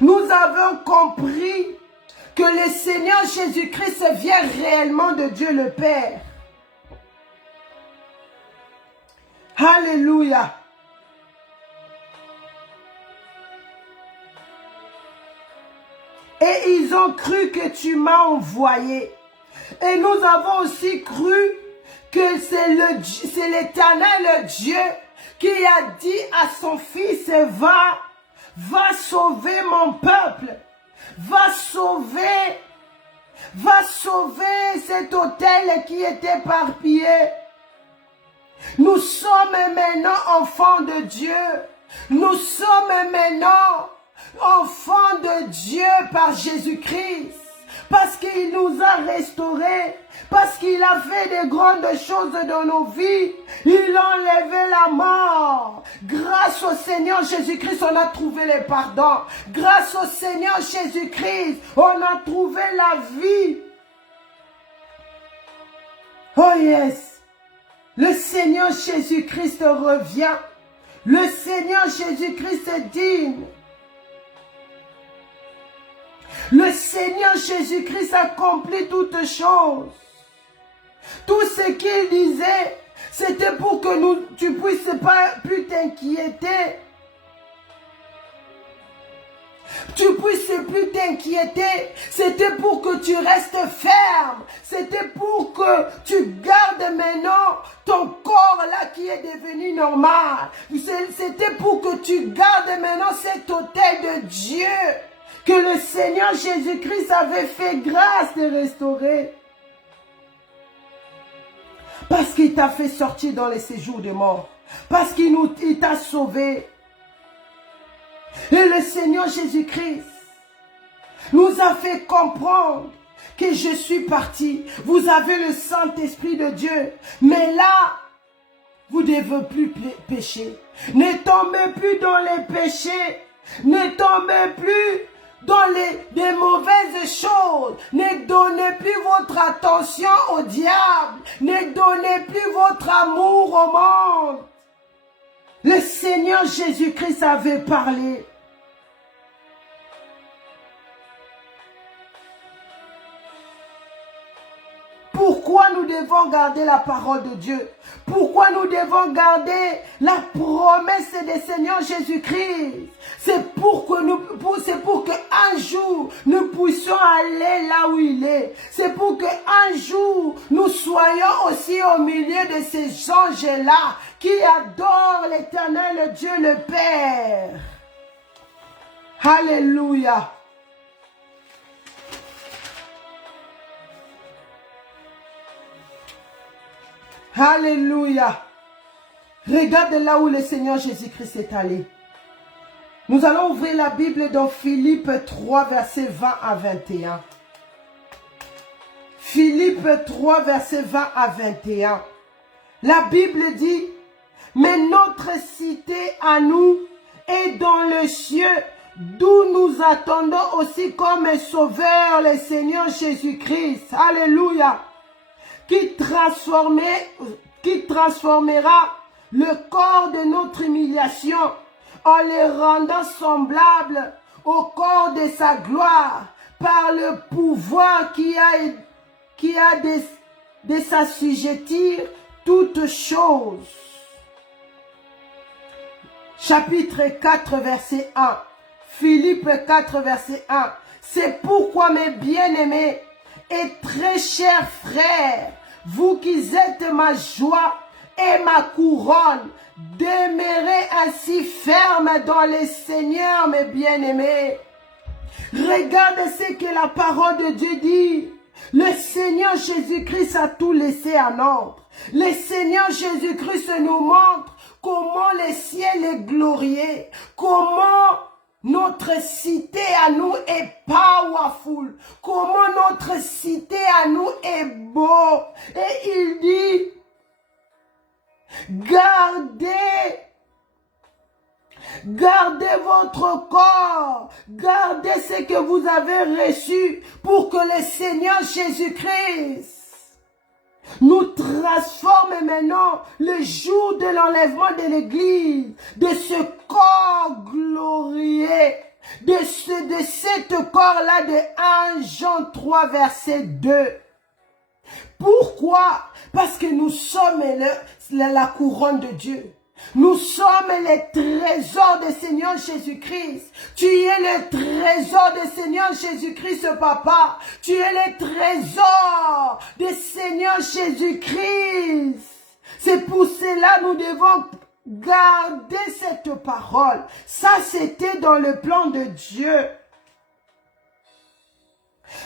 nous avons compris que le Seigneur Jésus-Christ vient réellement de Dieu le Père. Alléluia. Et ils ont cru que tu m'as envoyé. Et nous avons aussi cru que c'est l'Éternel Dieu qui a dit à son fils, va sauver mon peuple, va sauver cet autel qui est éparpillé. Nous sommes maintenant enfants de Dieu. Nous sommes maintenant enfants de Dieu par Jésus-Christ. Parce qu'il nous a restaurés. Parce qu'il a fait de grandes choses dans nos vies. Il a enlevé la mort. Grâce au Seigneur Jésus-Christ, on a trouvé le pardon. Grâce au Seigneur Jésus-Christ, on a trouvé la vie. Oh yes. Le Seigneur Jésus-Christ revient. Le Seigneur Jésus-Christ est digne. Le Seigneur Jésus-Christ accomplit toutes choses. Tout ce qu'il disait, c'était pour que tu ne puisses pas plus t'inquiéter. Tu ne puisses plus t'inquiéter. C'était pour que tu restes ferme. C'était pour que tu gardes maintenant ton corps là qui est devenu normal. C'était pour que tu gardes maintenant cet autel de Dieu que le Seigneur Jésus-Christ avait fait grâce de restaurer. Parce qu'il t'a fait sortir dans les séjours de mort. Parce qu'il t'a sauvé. Et le Seigneur Jésus-Christ nous a fait comprendre que je suis parti. Vous avez le Saint-Esprit de Dieu. Mais là, vous ne devez plus pécher. Ne tombez plus dans les péchés. Ne tombez plus dans des mauvaises choses. Ne donnez plus votre attention au diable. Ne donnez plus votre amour au monde. Le Seigneur Jésus-Christ avait parlé. Pourquoi nous devons garder la parole de Dieu? Pourquoi nous devons garder la promesse du Seigneur Jésus-Christ? C'est pour qu'un jour nous puissions aller là où il est. C'est pour qu'un jour nous soyons aussi au milieu de ces anges-là qui adorent l'Éternel Dieu le Père. Alléluia. Alléluia. Regarde là où le Seigneur Jésus-Christ est allé. Nous allons ouvrir la Bible dans Philippe 3, versets 20 à 21. Philippe 3, versets 20 à 21. La Bible dit, mais notre cité à nous est dans le ciel, d'où nous attendons aussi comme sauveur le Seigneur Jésus-Christ. Alléluia. Qui transformera le corps de notre humiliation en le rendant semblable au corps de sa gloire par le pouvoir qui a de s'assujettir toutes choses. chapitre 4, verset 1. Philippe 4, verset 1. C'est pourquoi, mes bien-aimés et très chers frères, vous qui êtes ma joie et ma couronne, demeurez ainsi fermes dans le Seigneur, mes bien-aimés. Regardez ce que la parole de Dieu dit. Le Seigneur Jésus-Christ a tout laissé en ordre. Le Seigneur Jésus-Christ nous montre comment le ciel est glorieux, comment notre cité à nous est powerful, comment notre cité à nous est beau. Et il dit, gardez votre corps, gardez ce que vous avez reçu pour que le Seigneur Jésus-Christ nous transforme maintenant le jour de l'enlèvement de l'Église, de ce corps glorieux, de cette corps-là de 1 Jean 3, verset 2. Pourquoi? Parce que nous sommes la couronne de Dieu. Nous sommes les trésors du Seigneur Jésus-Christ. Tu es le trésor du Seigneur Jésus-Christ, papa. Tu es le trésor du Seigneur Jésus-Christ. C'est pour cela que nous devons garder cette parole. Ça, c'était dans le plan de Dieu.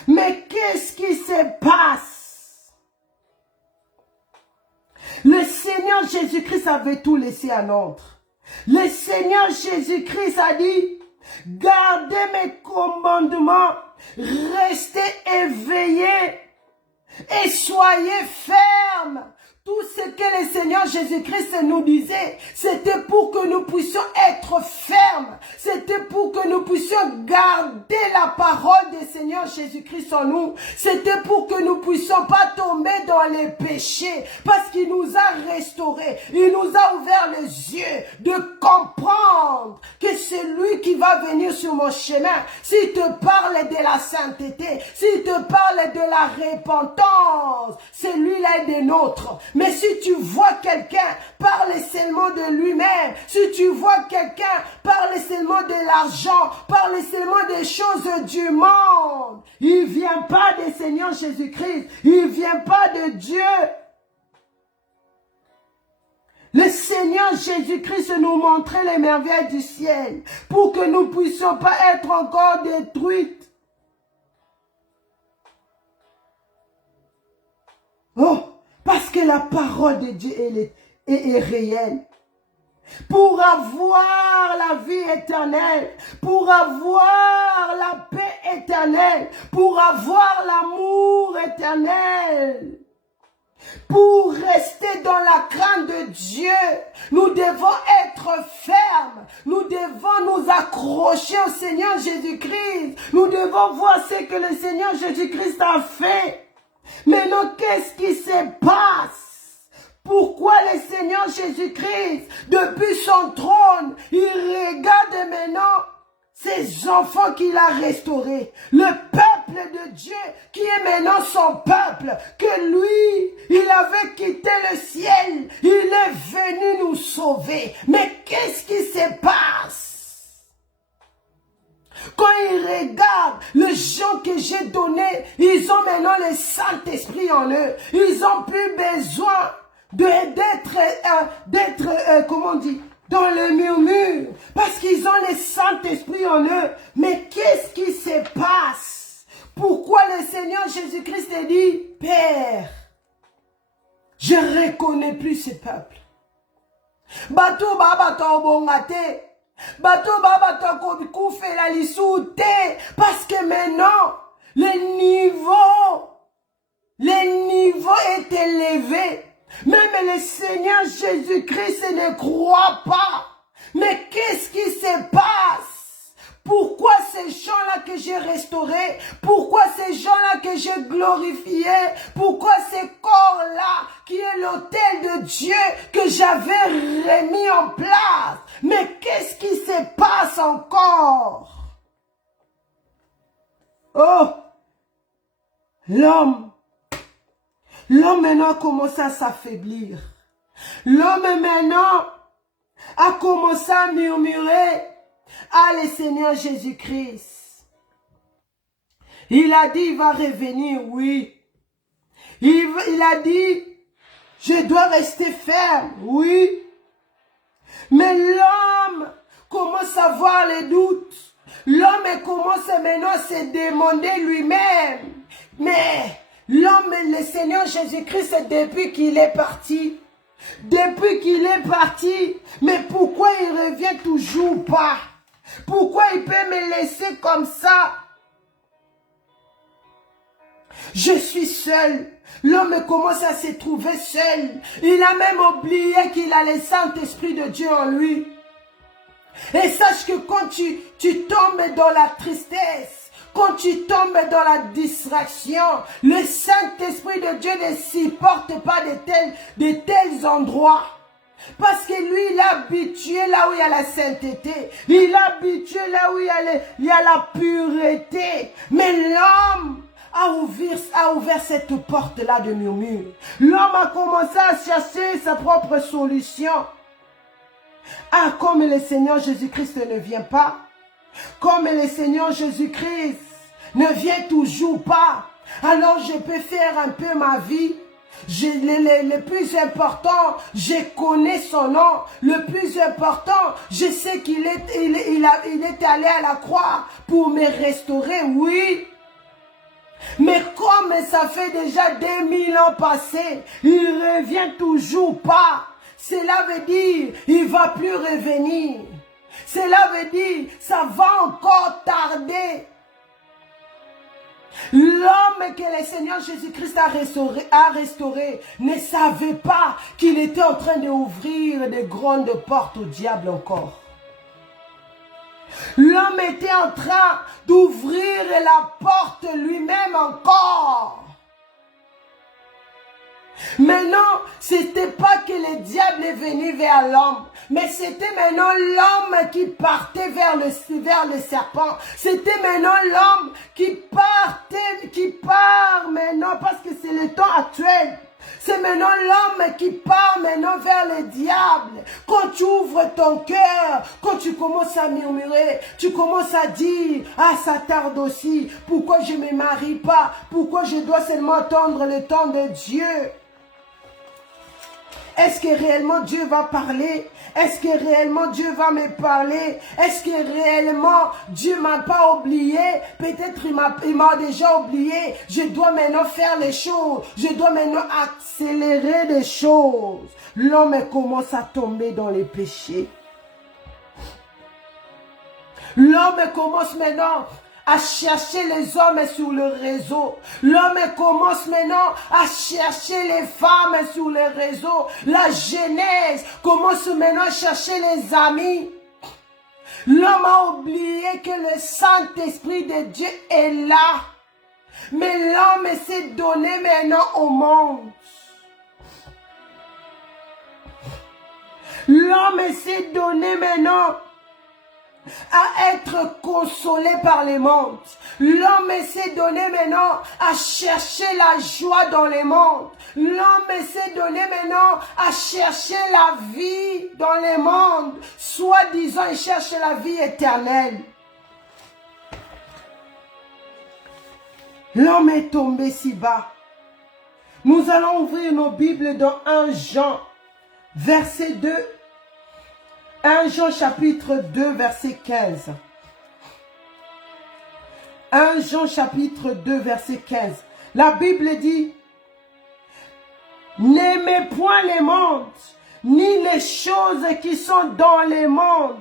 Mais qu'est-ce qui se passe? Le Seigneur Jésus-Christ avait tout laissé en ordre. Le Seigneur Jésus-Christ a dit, gardez mes commandements, restez éveillés et soyez fermes. Tout ce que le Seigneur Jésus-Christ nous disait, c'était pour que nous puissions être fermes. C'était pour que nous puissions garder la parole du Seigneur Jésus-Christ en nous. C'était pour que nous ne puissions pas tomber dans les péchés. Parce qu'il nous a restaurés. Il nous a ouvert les yeux de comprendre que c'est lui qui va venir sur mon chemin. S'il te parle de la sainteté, s'il te parle de la repentance, c'est lui-là des nôtres. Mais si tu vois quelqu'un parler seulement de lui-même, si tu vois quelqu'un parler seulement de l'argent, parler seulement des choses du monde, il ne vient pas du Seigneur Jésus-Christ, il ne vient pas de Dieu. Le Seigneur Jésus-Christ nous montrait les merveilles du ciel pour que nous ne puissions pas être encore détruites. Oh! Parce que la parole de Dieu est réelle. Pour avoir la vie éternelle, pour avoir la paix éternelle, pour avoir l'amour éternel, pour rester dans la crainte de Dieu, nous devons être fermes. Nous devons nous accrocher au Seigneur Jésus-Christ. Nous devons voir ce que le Seigneur Jésus-Christ a fait. Maintenant, qu'est-ce qui se passe? Pourquoi le Seigneur Jésus-Christ, depuis son trône, il regarde maintenant ces enfants qu'il a restaurés, le peuple de Dieu qui est maintenant son peuple, que lui, il avait quitté le ciel, il est venu nous sauver. Mais qu'est-ce qui se passe? Quand ils regardent les gens que j'ai donnés, ils ont maintenant le Saint-Esprit en eux. Ils n'ont plus besoin d'être, comment on dit, dans le murmure. Parce qu'ils ont le Saint-Esprit en eux. Mais qu'est-ce qui se passe? Pourquoi le Seigneur Jésus-Christ a dit, Père, je ne reconnais plus ce peuple. Batou baba tobongate. Bato baba koufé la lissoute parce que maintenant le niveau est élevé. Même le Seigneur Jésus-Christ ne croit pas. Mais qu'est-ce qui se passe? Pourquoi ces gens-là que j'ai restaurés? Pourquoi ces gens-là que j'ai glorifiés? Pourquoi ces corps-là qui est l'autel de Dieu que j'avais remis en place? Mais qu'est-ce qui se passe encore? Oh! L'homme maintenant a commencé à s'affaiblir. L'homme maintenant a commencé à murmurer à le Seigneur Jésus-Christ. Il a dit, il va revenir, oui. Il a dit, je dois rester ferme, oui. Mais l'homme commence à avoir les doutes. L'homme commence maintenant à se demander lui-même. Mais l'homme, le Seigneur Jésus-Christ, depuis qu'il est parti, mais pourquoi il revient toujours pas? Pourquoi il peut me laisser comme ça? Je suis seul. L'homme commence à se trouver seul. Il a même oublié qu'il a le Saint-Esprit de Dieu en lui. Et sache que quand tu tombes dans la tristesse, quand tu tombes dans la distraction, le Saint-Esprit de Dieu ne supporte pas de tels endroits. Parce que lui, il est habitué là où il y a la sainteté. Il est habitué là où il y a la pureté. Mais l'homme a ouvert cette porte-là de murmure. L'homme a commencé à chercher sa propre solution. Ah, comme le Seigneur Jésus-Christ ne vient pas, comme le Seigneur Jésus-Christ ne vient toujours pas, alors je peux faire un peu ma vie. Le plus important, je connais son nom. Le plus important, je sais qu'il est allé à la croix pour me restaurer, oui. Mais comme ça fait déjà 2000 ans passés, il revient toujours pas. Cela veut dire, il va plus revenir. Cela veut dire, ça va encore tarder. L'homme que le Seigneur Jésus-Christ a restauré ne savait pas qu'il était en train d'ouvrir de grandes portes au diable encore. L'homme était en train d'ouvrir la porte lui-même encore. Maintenant, c'était pas que le diable est venu vers l'homme, mais c'était maintenant l'homme qui partait vers le serpent. C'était maintenant l'homme qui part maintenant, parce que c'est le temps actuel. C'est maintenant l'homme qui part maintenant vers le diable. Quand tu ouvres ton cœur, quand tu commences à murmurer, tu commences à dire, ah, ça tarde aussi, pourquoi je ne me marie pas, pourquoi je dois seulement attendre le temps de Dieu. Est-ce que réellement Dieu va parler? Est-ce que réellement Dieu va me parler? Est-ce que réellement Dieu m'a pas oublié? Peut-être il m'a déjà oublié. Je dois maintenant faire les choses. Je dois maintenant accélérer les choses. L'homme commence à tomber dans les péchés. L'homme commence maintenant à chercher les hommes sur le réseau. L'homme commence maintenant à chercher les femmes sur le réseau. La jeunesse commence maintenant à chercher les amis. L'homme a oublié que le Saint-Esprit de Dieu est là. Mais l'homme s'est donné maintenant au monde. L'homme s'est donné maintenant à être consolé par les mondes. L'homme s'est donné maintenant à chercher la joie dans les mondes. L'homme s'est donné maintenant à chercher la vie dans les mondes. Soi-disant, il cherche la vie éternelle. L'homme est tombé si bas. Nous allons ouvrir nos Bibles dans 1 Jean, verset 2. 1 Jean chapitre 2 verset 15. 1 Jean chapitre 2 verset 15. La Bible dit, n'aimez point les mondes, ni les choses qui sont dans les mondes.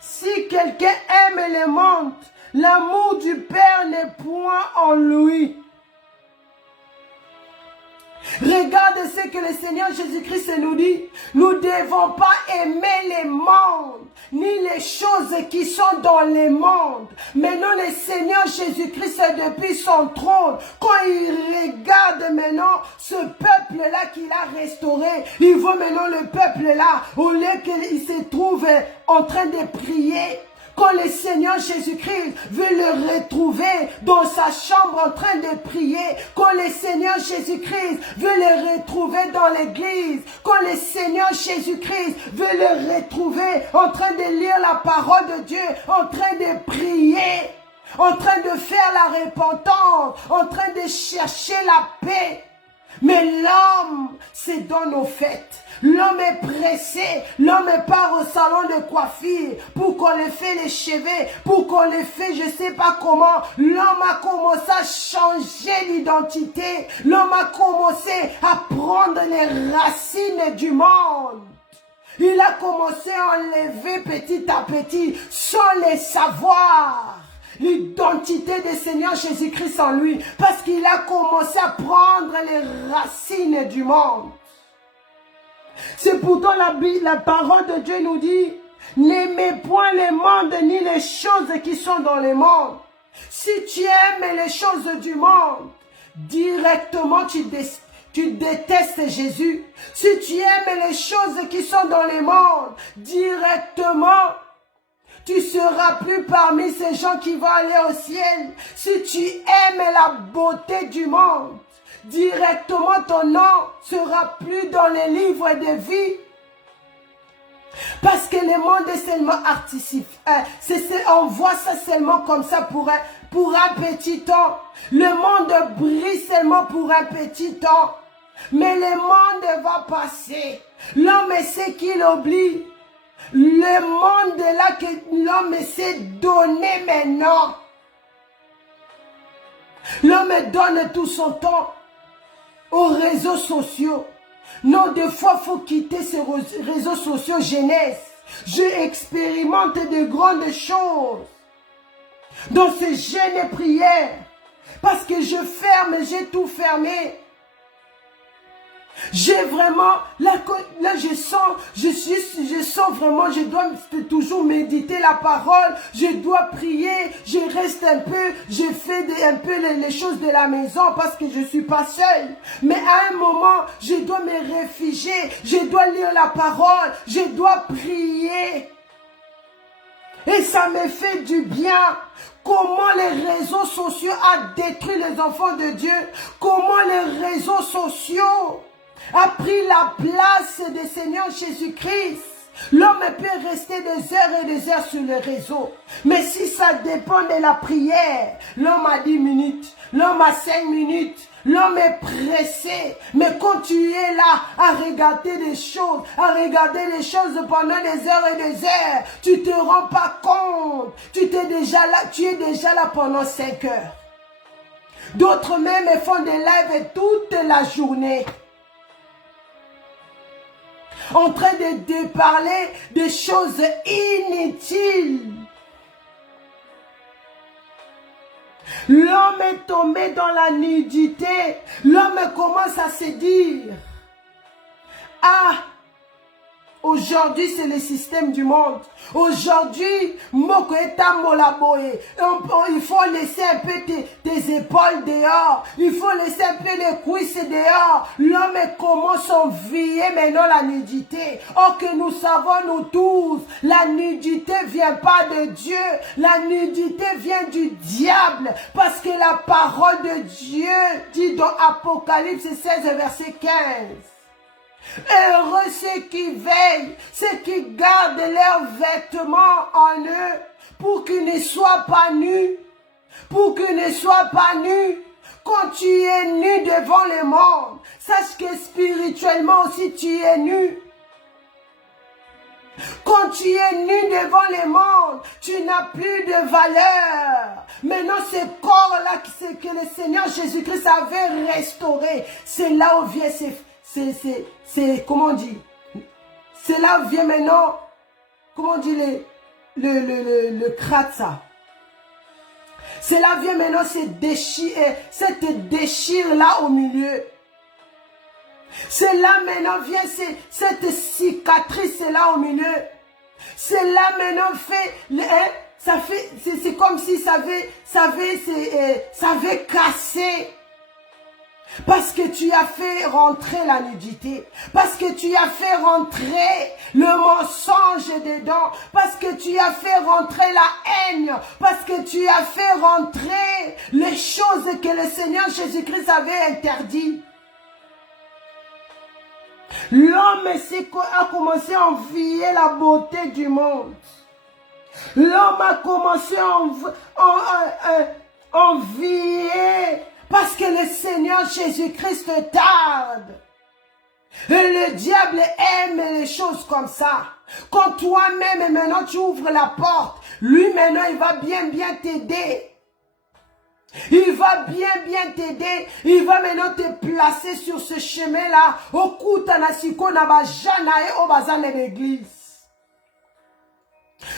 Si quelqu'un aime les mondes, l'amour du Père n'est point en lui. Regarde ce que le Seigneur Jésus-Christ nous dit. Nous ne devons pas aimer les mondes, ni les choses qui sont dans les mondes. Maintenant, le Seigneur Jésus-Christ, depuis son trône, quand il regarde maintenant ce peuple-là qu'il a restauré, il voit maintenant le peuple-là, au lieu qu'il se trouve en train de prier, quand le Seigneur Jésus-Christ veut le retrouver dans sa chambre en train de prier, quand le Seigneur Jésus-Christ veut le retrouver dans l'église, quand le Seigneur Jésus-Christ veut le retrouver en train de lire la parole de Dieu, en train de prier, en train de faire la repentance, en train de chercher la paix. Mais l'homme se donne aux fêtes. L'homme est pressé. L'homme part au salon de coiffure pour qu'on lui fait les cheveux, pour qu'on lui fait je ne sais pas comment. L'homme a commencé à changer d'identité. L'homme a commencé à prendre les racines du monde. Il a commencé à enlever petit à petit sans les savoir l'identité du Seigneur Jésus-Christ en lui, parce qu'il a commencé à prendre les racines du monde. C'est pourtant la parole de Dieu nous dit, n'aimez point le monde ni les choses qui sont dans le monde. Si tu aimes les choses du monde, directement tu détestes Jésus. Si tu aimes les choses qui sont dans le monde, directement tu seras plus parmi ces gens qui vont aller au ciel. Si tu aimes la beauté du monde, directement ton nom sera plus dans les livres de vie. Parce que le monde est seulement artificiel. On voit ça seulement comme ça pour un petit temps. Le monde brille seulement pour un petit temps. Mais le monde va passer. L'homme sait qu'il oublie. Le monde est là que l'homme s'est donné maintenant. L'homme donne tout son temps aux réseaux sociaux. Non, des fois, il faut quitter ces réseaux sociaux jeunesse. J'expérimente de grandes choses dans ces jeûnes et prières. Parce que j'ai tout fermé. J'ai vraiment, là je sens vraiment, je dois toujours méditer la parole, je dois prier, je reste un peu, je fais un peu les choses de la maison parce que je ne suis pas seule. Mais à un moment, je dois me réfugier, je dois lire la parole, je dois prier. Et ça me fait du bien. Comment les réseaux sociaux ont détruit les enfants de Dieu. Comment les réseaux sociaux a pris la place du Seigneur Jésus-Christ. L'homme peut rester des heures et des heures sur le réseau. Mais si ça dépend de la prière, l'homme a 10 minutes, l'homme a 5 minutes, l'homme est pressé. Mais quand tu es là à regarder des choses, pendant des heures et des heures, tu ne te rends pas compte. Tu es déjà là pendant 5 heures. D'autres même font des lives toute la journée. En train de parler de choses inutiles. L'homme est tombé dans la nudité. L'homme commence à se dire, ah, aujourd'hui c'est le système du monde. Aujourd'hui, il faut laisser un peu tes épaules dehors. Il faut laisser un peu les cuisses dehors. L'homme commence à envier maintenant la nudité. Or que nous savons nous tous, la nudité vient pas de Dieu. La nudité vient du diable. Parce que la parole de Dieu dit dans Apocalypse 16 verset 15. Heureux ceux qui veillent, ceux qui gardent leurs vêtements en eux, pour qu'ils ne soient pas nus. Pour qu'ils ne soient pas nus. Quand tu es nu devant le monde, sache que spirituellement aussi tu es nu. Quand tu es nu devant le monde, tu n'as plus de valeur. Maintenant, ce corps-là que le Seigneur Jésus-Christ avait restauré, c'est là où vient comment on dit? C'est là où vient maintenant, comment on dit le kratza. C'est là où vient maintenant cette déchire-là au milieu. C'est là maintenant vient cette cicatrice-là au milieu. C'est là maintenant c'est comme si ça avait cassé. Parce que tu as fait rentrer la nudité. Parce que tu as fait rentrer le mensonge dedans. Parce que tu as fait rentrer la haine. Parce que tu as fait rentrer les choses que le Seigneur Jésus-Christ avait interdites. L'homme a commencé à envier la beauté du monde. L'homme a commencé à envier parce que le Seigneur Jésus-Christ tarde. Et le diable aime les choses comme ça. Quand toi-même, maintenant, tu ouvres la porte, lui, maintenant, il va bien t'aider. Il va bien t'aider. Il va maintenant te placer sur ce chemin-là. L'église.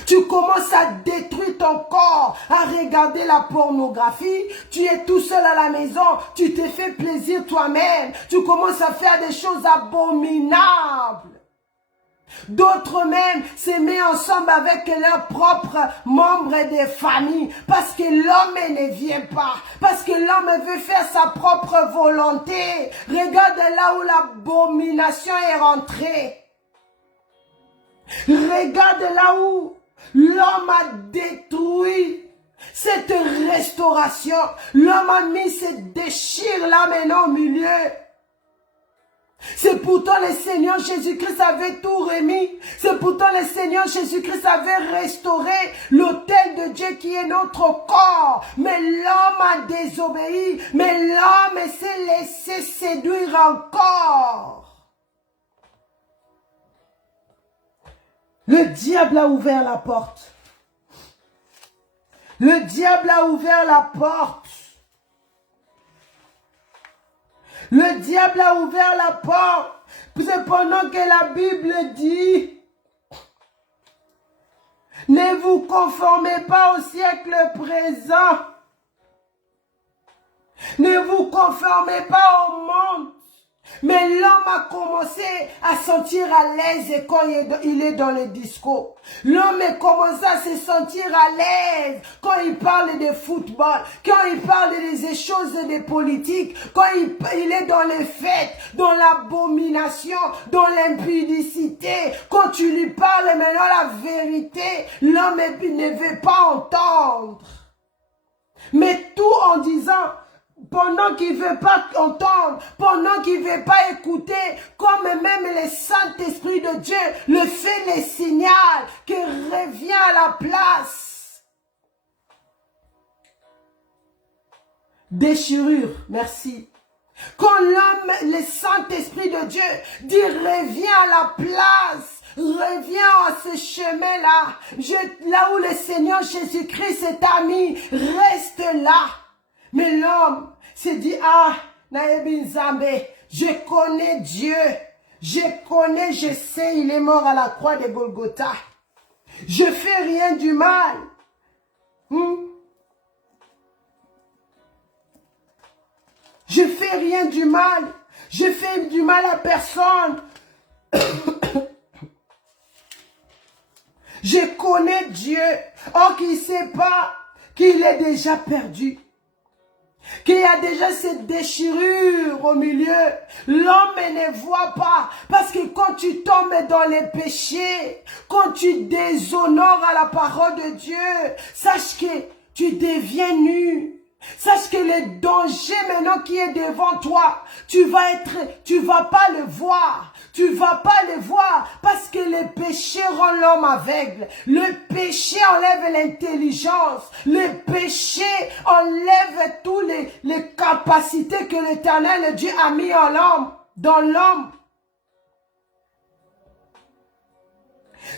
Tu commences à détruire ton corps, à regarder la pornographie. Tu es tout seul à la maison. Tu te fais plaisir toi-même. Tu commences à faire des choses abominables. D'autres même se mettent ensemble avec leurs propres membres des familles. Parce que l'homme ne vient pas. Parce que l'homme veut faire sa propre volonté. Regarde là où l'abomination est rentrée. Regarde là où l'homme a détruit cette restauration. L'homme a mis cette déchire là maintenant au milieu. C'est pourtant le Seigneur Jésus-Christ avait tout remis. C'est pourtant le Seigneur Jésus-Christ avait restauré l'autel de Dieu qui est notre corps. Mais l'homme a désobéi. Mais l'homme s'est laissé séduire encore. Le diable a ouvert la porte. Le diable a ouvert la porte. Le diable a ouvert la porte. C'est pendant que la Bible dit, ne vous conformez pas au siècle présent. Ne vous conformez pas au monde. Mais l'homme a commencé à sentir à l'aise quand il est dans le disco. L'homme a commencé à se sentir à l'aise quand il parle de football, quand il parle des choses de politique, quand il est dans les fêtes, dans l'abomination, dans l'impudicité. Quand tu lui parles maintenant la vérité, l'homme ne veut pas entendre. Mais tout en disant... Pendant qu'il ne veut pas entendre, pendant qu'il ne veut pas écouter, comme même le Saint-Esprit de Dieu le fait les signaux, qu'il revient à la place. Déchirure, merci. Quand l'homme, le Saint-Esprit de Dieu dit reviens à la place, reviens à ce chemin-là, là où le Seigneur Jésus-Christ t'a mis, reste là. Mais l'homme s'est dit, je connais Dieu, je sais, il est mort à la croix de Golgotha. Je fais rien du mal. Je fais rien du mal. Je fais du mal à personne. Je connais Dieu. Or qu'il ne sait pas qu'il est déjà perdu. Qu'il y a déjà cette déchirure au milieu. L'homme ne voit pas. Parce que quand tu tombes dans les péchés, quand tu déshonores à la parole de Dieu, sache que tu deviens nu. Sache que le danger maintenant qui est devant toi, tu vas pas le voir. Tu vas pas le voir parce que le péché rend l'homme aveugle. Le péché enlève l'intelligence. Le péché enlève toutes les capacités que l'Éternel Dieu a mis en l'homme, dans l'homme.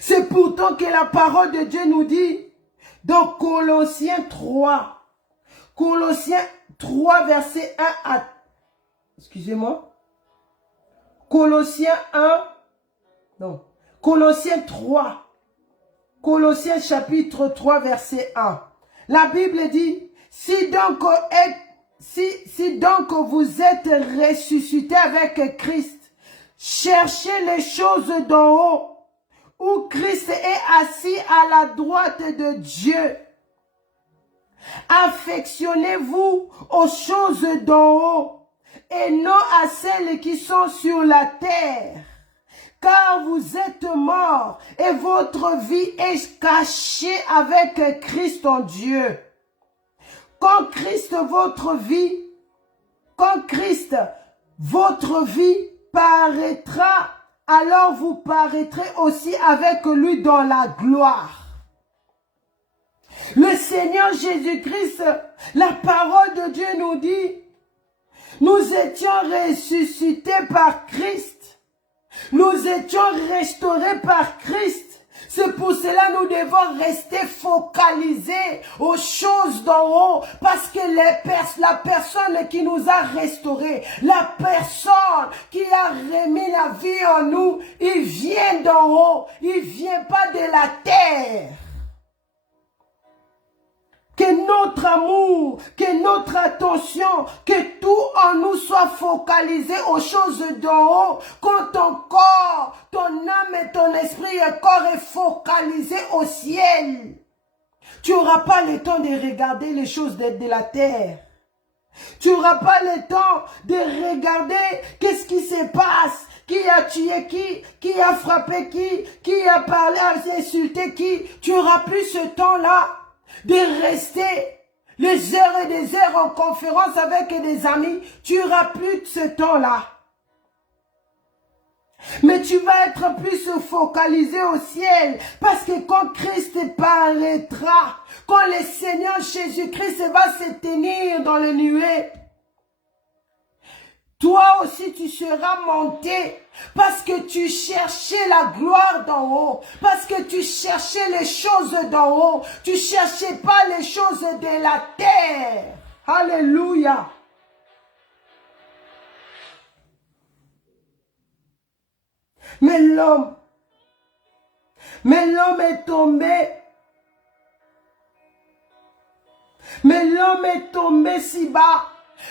C'est pourtant que la parole de Dieu nous dit dans Colossiens 3. Colossiens 3, verset 1 à... Excusez-moi. Colossiens 1. Non. Colossiens 3. Colossiens chapitre 3, verset 1. La Bible dit, si donc vous êtes ressuscités avec Christ, cherchez les choses d'en haut, où Christ est assis à la droite de Dieu. Affectionnez-vous aux choses d'en haut, et non à celles qui sont sur la terre. Car vous êtes morts et votre vie est cachée avec Christ en Dieu. Quand Christ votre vie paraîtra, alors vous paraîtrez aussi avec lui dans la gloire. Le Seigneur Jésus-Christ, la parole de Dieu nous dit, nous étions ressuscités par Christ. Nous étions restaurés par Christ. C'est pour cela que nous devons rester focalisés aux choses d'en haut. Parce que la personne qui nous a restaurés, la personne qui a remis la vie en nous, il vient d'en haut. Il ne vient pas de la terre. Que notre amour, que notre attention, que tout en nous soit focalisé aux choses d'en haut. Quand ton corps, ton âme et ton esprit et corps est focalisé au ciel, tu n'auras pas le temps de regarder les choses de la terre. Tu n'auras pas le temps de regarder qu'est-ce qui se passe. Qui a tué qui a frappé qui a parlé, a insulté qui. Tu n'auras plus ce temps-là de rester les heures et des heures en conférence avec des amis. Tu n'auras plus de ce temps-là. Mais tu vas être plus focalisé au ciel. Parce que quand Christ paraîtra, quand le Seigneur Jésus-Christ va se tenir dans le nuée, toi aussi tu seras monté parce que tu cherchais la gloire d'en haut, parce que tu cherchais les choses d'en haut, tu cherchais pas les choses de la terre. Alléluia. Mais l'homme est tombé. Mais l'homme est tombé si bas.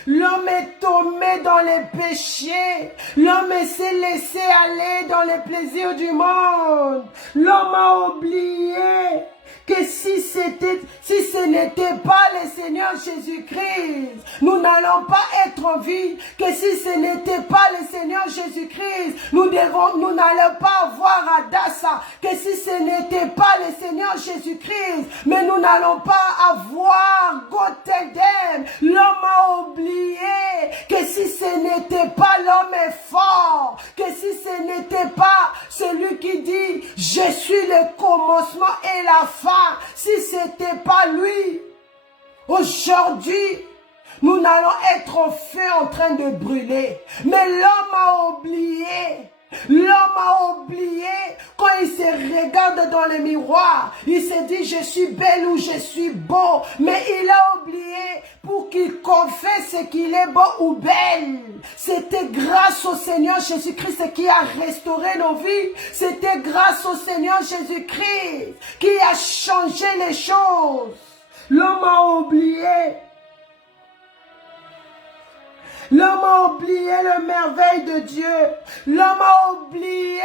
L'homme est tombé dans les péchés. L'homme s'est laissé aller dans les plaisirs du monde. L'homme a oublié que si ce n'était pas le Seigneur Jésus-Christ, nous n'allons pas être en vie. Que si ce n'était pas le Seigneur Jésus-Christ, nous n'allons pas avoir Adassa. Que si ce n'était pas le Seigneur Jésus-Christ, mais nous n'allons pas avoir Gottedem. L'homme a oublié que si ce n'était pas l'homme est fort, que si ce n'était pas celui qui dit je suis le commencement et la fin, si ce n'était pas lui, aujourd'hui, nous n'allons être en feu en train de brûler. Mais l'homme a oublié. L'homme a oublié quand il se regarde dans le miroir. Il se dit je suis belle ou je suis beau. Mais il a oublié pour qu'il confesse qu'il est beau ou belle. C'était grâce au Seigneur Jésus-Christ qui a restauré nos vies. C'était grâce au Seigneur Jésus-Christ qui a changé les choses. L'homme a oublié. L'homme a oublié le merveille de Dieu. L'homme a oublié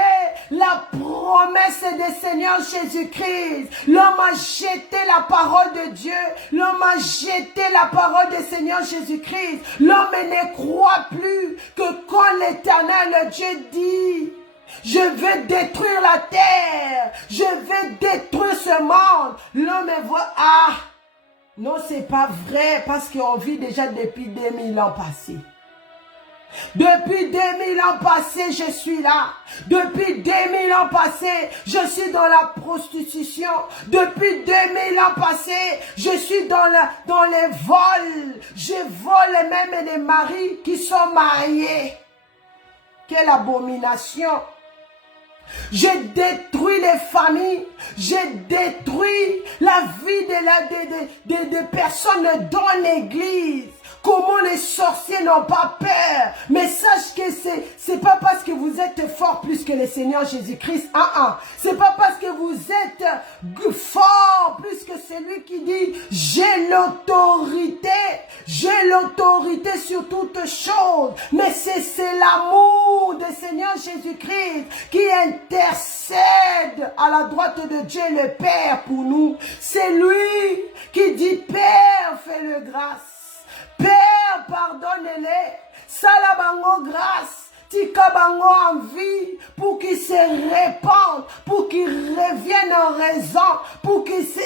la promesse du Seigneur Jésus-Christ. L'homme a jeté la parole de Dieu. L'homme a jeté la parole du Seigneur Jésus-Christ. L'homme ne croit plus que quand l'Éternel Dieu dit je vais détruire la terre, je vais détruire ce monde, l'homme voit, ah, non c'est pas vrai parce qu'on vit déjà depuis 2000 ans passés. Depuis 2000 ans passés, je suis là. Depuis 2000 ans passés, je suis dans la prostitution. Depuis 2000 ans passés, je suis dans les vols. Je vole même des maris qui sont mariés. Quelle abomination! J'ai détruit les familles, j'ai détruit la vie de personnes dans l'église. Comment les sorciers n'ont pas peur. Mais sache que c'est pas parce que vous êtes fort plus que le Seigneur Jésus-Christ. C'est pas parce que vous êtes fort plus que celui qui dit j'ai l'autorité sur toutes choses. Mais c'est l'amour du Seigneur Jésus-Christ qui intercède à la droite de Dieu le Père pour nous. C'est lui qui dit Père, fais-le grâce. Père, pardonne-les. Sala bango grâce. Tika bango en vie pour qu'ils se répandent, pour qu'ils reviennent en raison, pour qu'ils se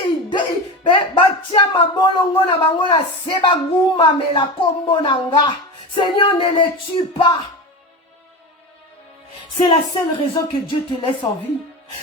batia mabolongo na bango na seba guma me la kombo nanga. Seigneur, ne les tue pas. C'est la seule raison que Dieu te laisse en vie.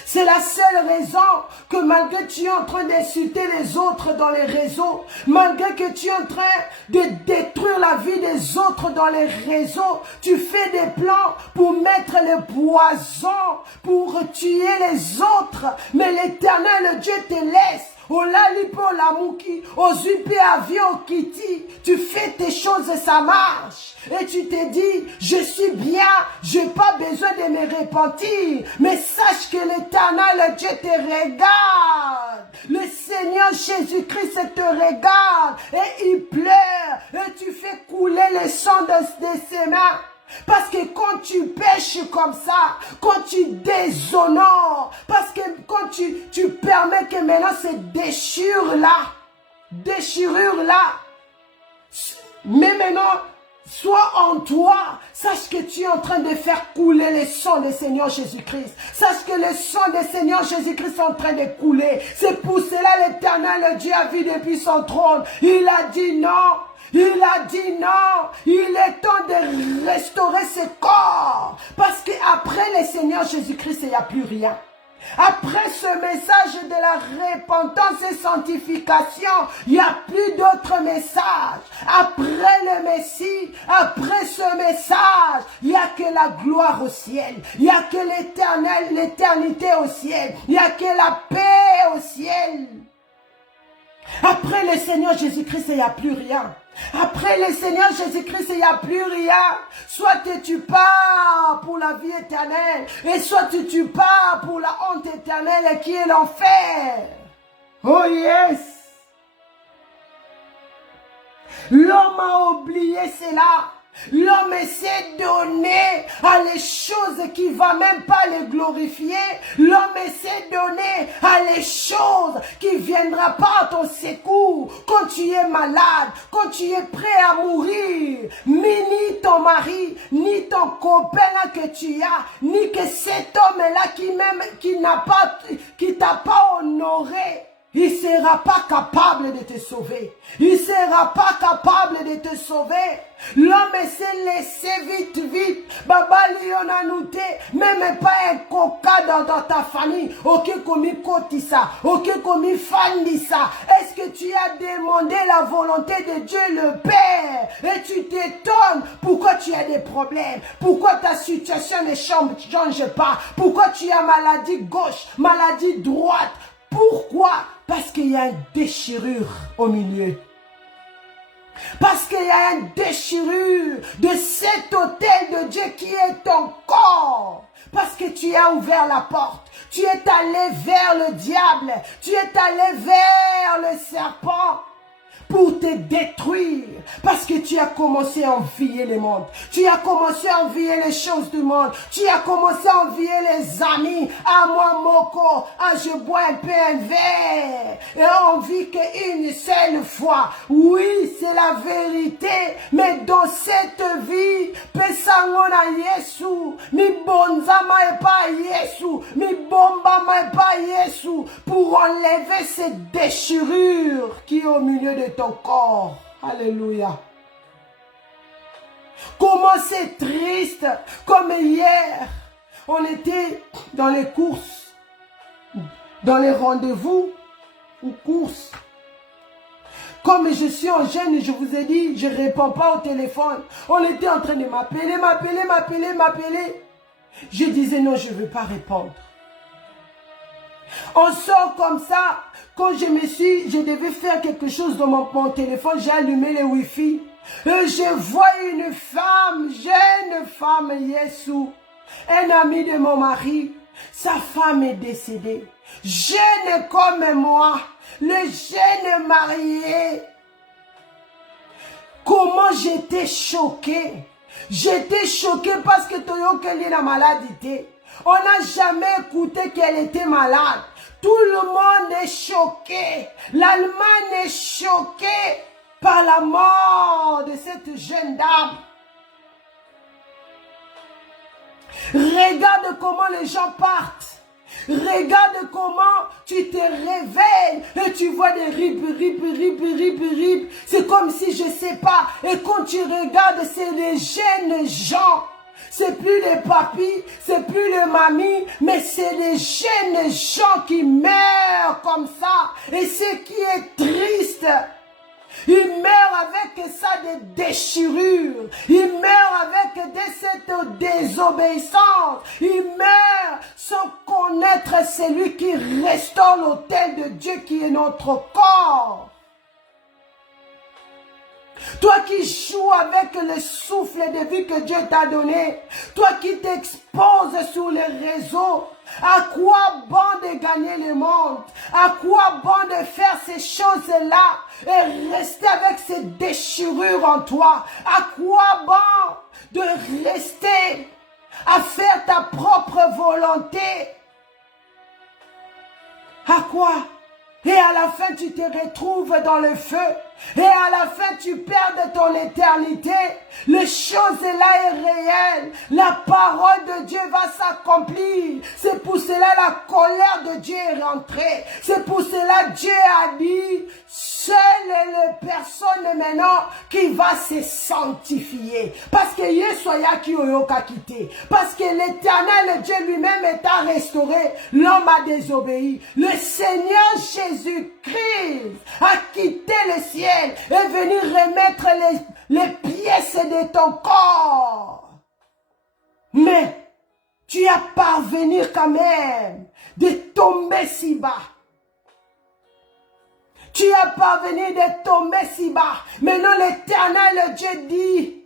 C'est la seule raison que malgré que tu es en train d'insulter les autres dans les réseaux, malgré que tu es en train de détruire la vie des autres dans les réseaux, tu fais des plans pour mettre le poison, pour tuer les autres. Mais l'Éternel, Dieu te laisse. Olalipo lamuki, ozupe avion kiti, tu fais tes choses et ça marche. Et tu te dis, je suis bien, j'ai pas besoin de me repentir. Mais sache que l'Éternel Dieu te regarde. Le Seigneur Jésus-Christ te regarde et il pleure. Et tu fais couler le sang de ses mains. Parce que quand tu pêches comme ça, quand tu déshonores, parce que quand tu permets que maintenant cette déchirure là, mais maintenant, sois en toi, sache que tu es en train de faire couler le sang du Seigneur Jésus-Christ. Sache que le sang du Seigneur Jésus-Christ est en train de couler. C'est pour cela l'Éternel Dieu a vu depuis son trône. Il a dit non. Il a dit non, il est temps de restaurer ce corps. Parce qu'après le Seigneur Jésus-Christ, il n'y a plus rien. Après ce message de la repentance et sanctification, il n'y a plus d'autre message. Après le Messie, après ce message, il n'y a que la gloire au ciel. Il n'y a que l'éternel, l'éternité au ciel. Il n'y a que la paix au ciel. Après le Seigneur Jésus-Christ, il n'y a plus rien. Après le Seigneur Jésus-Christ, il n'y a plus rien. Soit tu pars pour la vie éternelle, et soit tu pars pour la honte éternelle qui est l'enfer. Oh yes! L'homme a oublié cela. L'homme s'est donné à les choses qui ne vont même pas les glorifier. L'homme s'est donné à les choses qui ne viendront pas à ton secours. Quand tu es malade, quand tu es prêt à mourir, mais ni ton mari, ni ton copain là que tu as, ni que cet homme-là qui t'a pas honoré, il ne sera pas capable de te sauver. Il ne sera pas capable de te sauver. L'homme s'est laissé vite. Baba lionanoute, même pas un coca dans ta famille. Ok, comme kotisa. Ok, comme fandisa. Est-ce que tu as demandé la volonté de Dieu le Père? Et tu t'étonnes pourquoi tu as des problèmes. Pourquoi ta situation ne change pas. Pourquoi tu as maladie gauche, maladie droite. Pourquoi? Parce qu'il y a une déchirure au milieu. Parce qu'il y a une déchirure de cet autel de Dieu qui est ton corps. Parce que tu as ouvert la porte. Tu es allé vers le diable. Tu es allé vers le serpent. Pour te détruire, parce que tu as commencé à envier le monde, tu as commencé à envier les choses du monde, tu as commencé à envier les amis, à moi moko, je bois un peu un verre, et on vit qu'une seule fois, oui c'est la vérité, mais dans cette vie, pesangona Yesu, mi bonzama et pas Yesu, mi bombama et pas Yesu, pour enlever cette déchirure qui est au milieu de ton corps. Alléluia. Comment c'est triste. Comme hier, on était dans les courses, dans les rendez-vous ou courses. Comme je suis en jeûne, je vous ai dit, je ne réponds pas au téléphone. On était en train de m'appeler. Je disais non, je ne veux pas répondre. On sort comme ça. Quand je devais faire quelque chose dans mon téléphone, j'ai allumé le Wi-Fi. Et je vois une femme, jeune femme, Yesu, un ami de mon mari. Sa femme est décédée. Jeune comme moi, le jeune marié. Comment j'étais choquée. J'étais choquée parce que Toyo Kelly la maladie. On n'a jamais écouté qu'elle était malade. Tout le monde est choqué. L'Allemagne est choquée par la mort de cette jeune dame. Regarde comment les gens partent. Regarde comment tu te réveilles et tu vois des rip. C'est comme si je sais pas. Et quand tu regardes, c'est les jeunes gens. C'est plus les papis, c'est plus les mamies, mais c'est les jeunes gens qui meurent comme ça. Et ce qui est triste, ils meurent avec ça des déchirures. Ils meurent avec cette désobéissance. Ils meurent sans connaître celui qui restaure l'autel de Dieu qui est notre corps. Toi qui joues avec le souffle de vie que Dieu t'a donné. Toi qui t'exposes sur les réseaux. À quoi bon de gagner le monde? À quoi bon de faire ces choses-là et rester avec ces déchirures en toi? À quoi bon de rester à faire ta propre volonté? À quoi? Et à la fin, tu te retrouves dans le feu. Et à la fin, tu perds ton éternité. Les choses là est réelle. La parole de Dieu va s'accomplir. C'est pour cela la colère de Dieu est rentrée. C'est pour cela Dieu a dit, seule les personnes maintenant qui va se sanctifier. Parce que Yesoya qui oyoka quitté. Parce que l'éternel Dieu lui-même est à restaurer. L'homme a désobéi. Le Seigneur Jésus-Christ a quitté le ciel et venu remettre les pièces de ton corps. Mais tu as parvenu quand même de tomber si bas. Tu as parvenu de tomber si bas. Maintenant l'Éternel Dieu dit,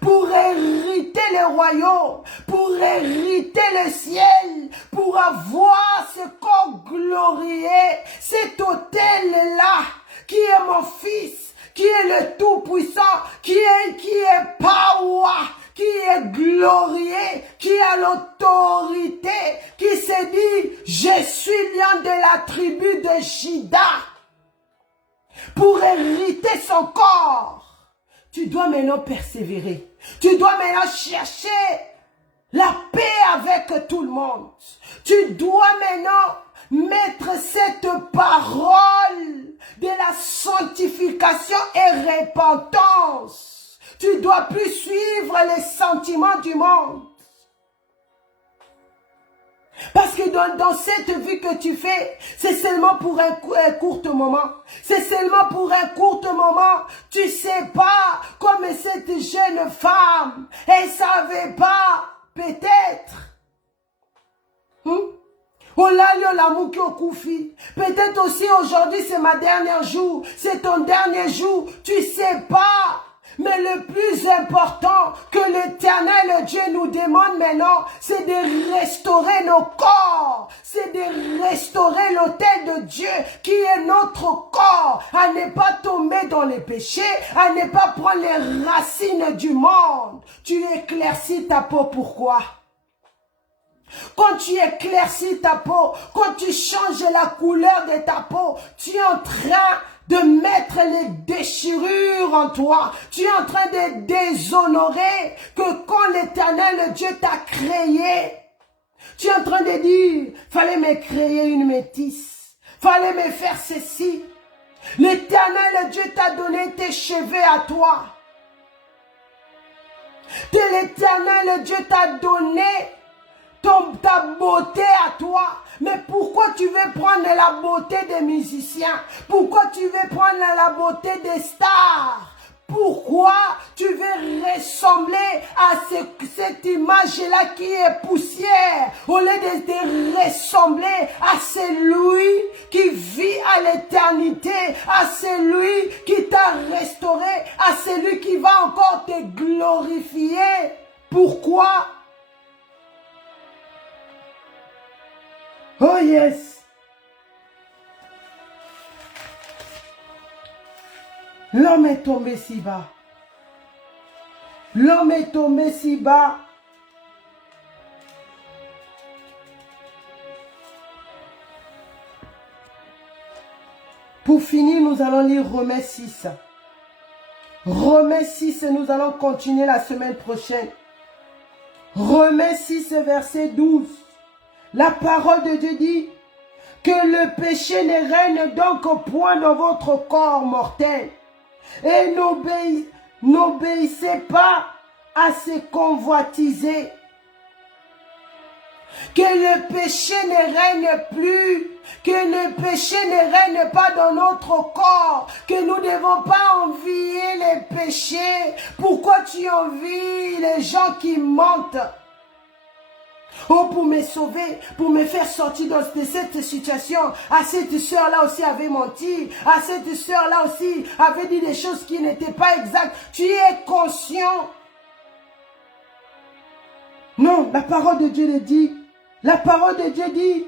pour hériter le royaume, pour hériter le ciel, pour avoir ce corps glorieux, cet autel-là, qui est mon fils, qui est le Tout-Puissant, qui est power, qui est glorieux, qui a l'autorité, qui se dit, je suis lion de la tribu de Juda. Pour hériter son corps, tu dois maintenant persévérer. Tu dois maintenant chercher la paix avec tout le monde. Tu dois maintenant mettre cette parole de la sanctification et repentance. Tu dois plus suivre les sentiments du monde. Parce que dans cette vie que tu fais, c'est seulement pour un court moment. C'est seulement pour un court moment. Tu sais pas, comme cette jeune femme, elle savait pas, peut-être. Peut-être aussi aujourd'hui c'est ma dernière jour, c'est ton dernier jour, tu sais pas. Mais le plus important que l'Éternel Dieu nous demande maintenant, c'est de restaurer nos corps. C'est de restaurer l'autel de Dieu qui est notre corps. À ne pas tomber dans les péchés, à ne pas prendre les racines du monde. Tu éclaircis ta peau, pourquoi? Quand tu éclaircis ta peau, quand tu changes la couleur de ta peau, tu es en train de mettre les déchirures en toi. Tu es en train de déshonorer que quand l'Éternel Dieu t'a créé, tu es en train de dire, fallait me créer une métisse, fallait me faire ceci. L'Éternel Dieu t'a donné tes cheveux à toi. L'Éternel Dieu t'a donné ta beauté à toi. Mais pourquoi tu veux prendre la beauté des musiciens? Pourquoi tu veux prendre la beauté des stars? Pourquoi tu veux ressembler à cette image-là qui est poussière au lieu de ressembler à celui qui vit à l'éternité, à celui qui t'a restauré, à celui qui va encore te glorifier? Pourquoi? Oh yes! L'homme est tombé si bas. L'homme est tombé si bas. Pour finir, nous allons lire Romains 6. Romains 6, nous allons continuer la semaine prochaine. Romains 6, verset 12. La parole de Dieu dit que le péché ne règne donc point dans votre corps mortel. Et n'obéissez pas à ses convoitises. Que le péché ne règne plus, que le péché ne règne pas dans notre corps, que nous ne devons pas envier les péchés. Pourquoi tu envies les gens qui mentent? Oh, pour me sauver, pour me faire sortir de cette situation. À cette sœur-là aussi avait menti. À cette sœur-là aussi avait dit des choses qui n'étaient pas exactes. Tu es conscient. Non, la parole de Dieu le dit. La parole de Dieu dit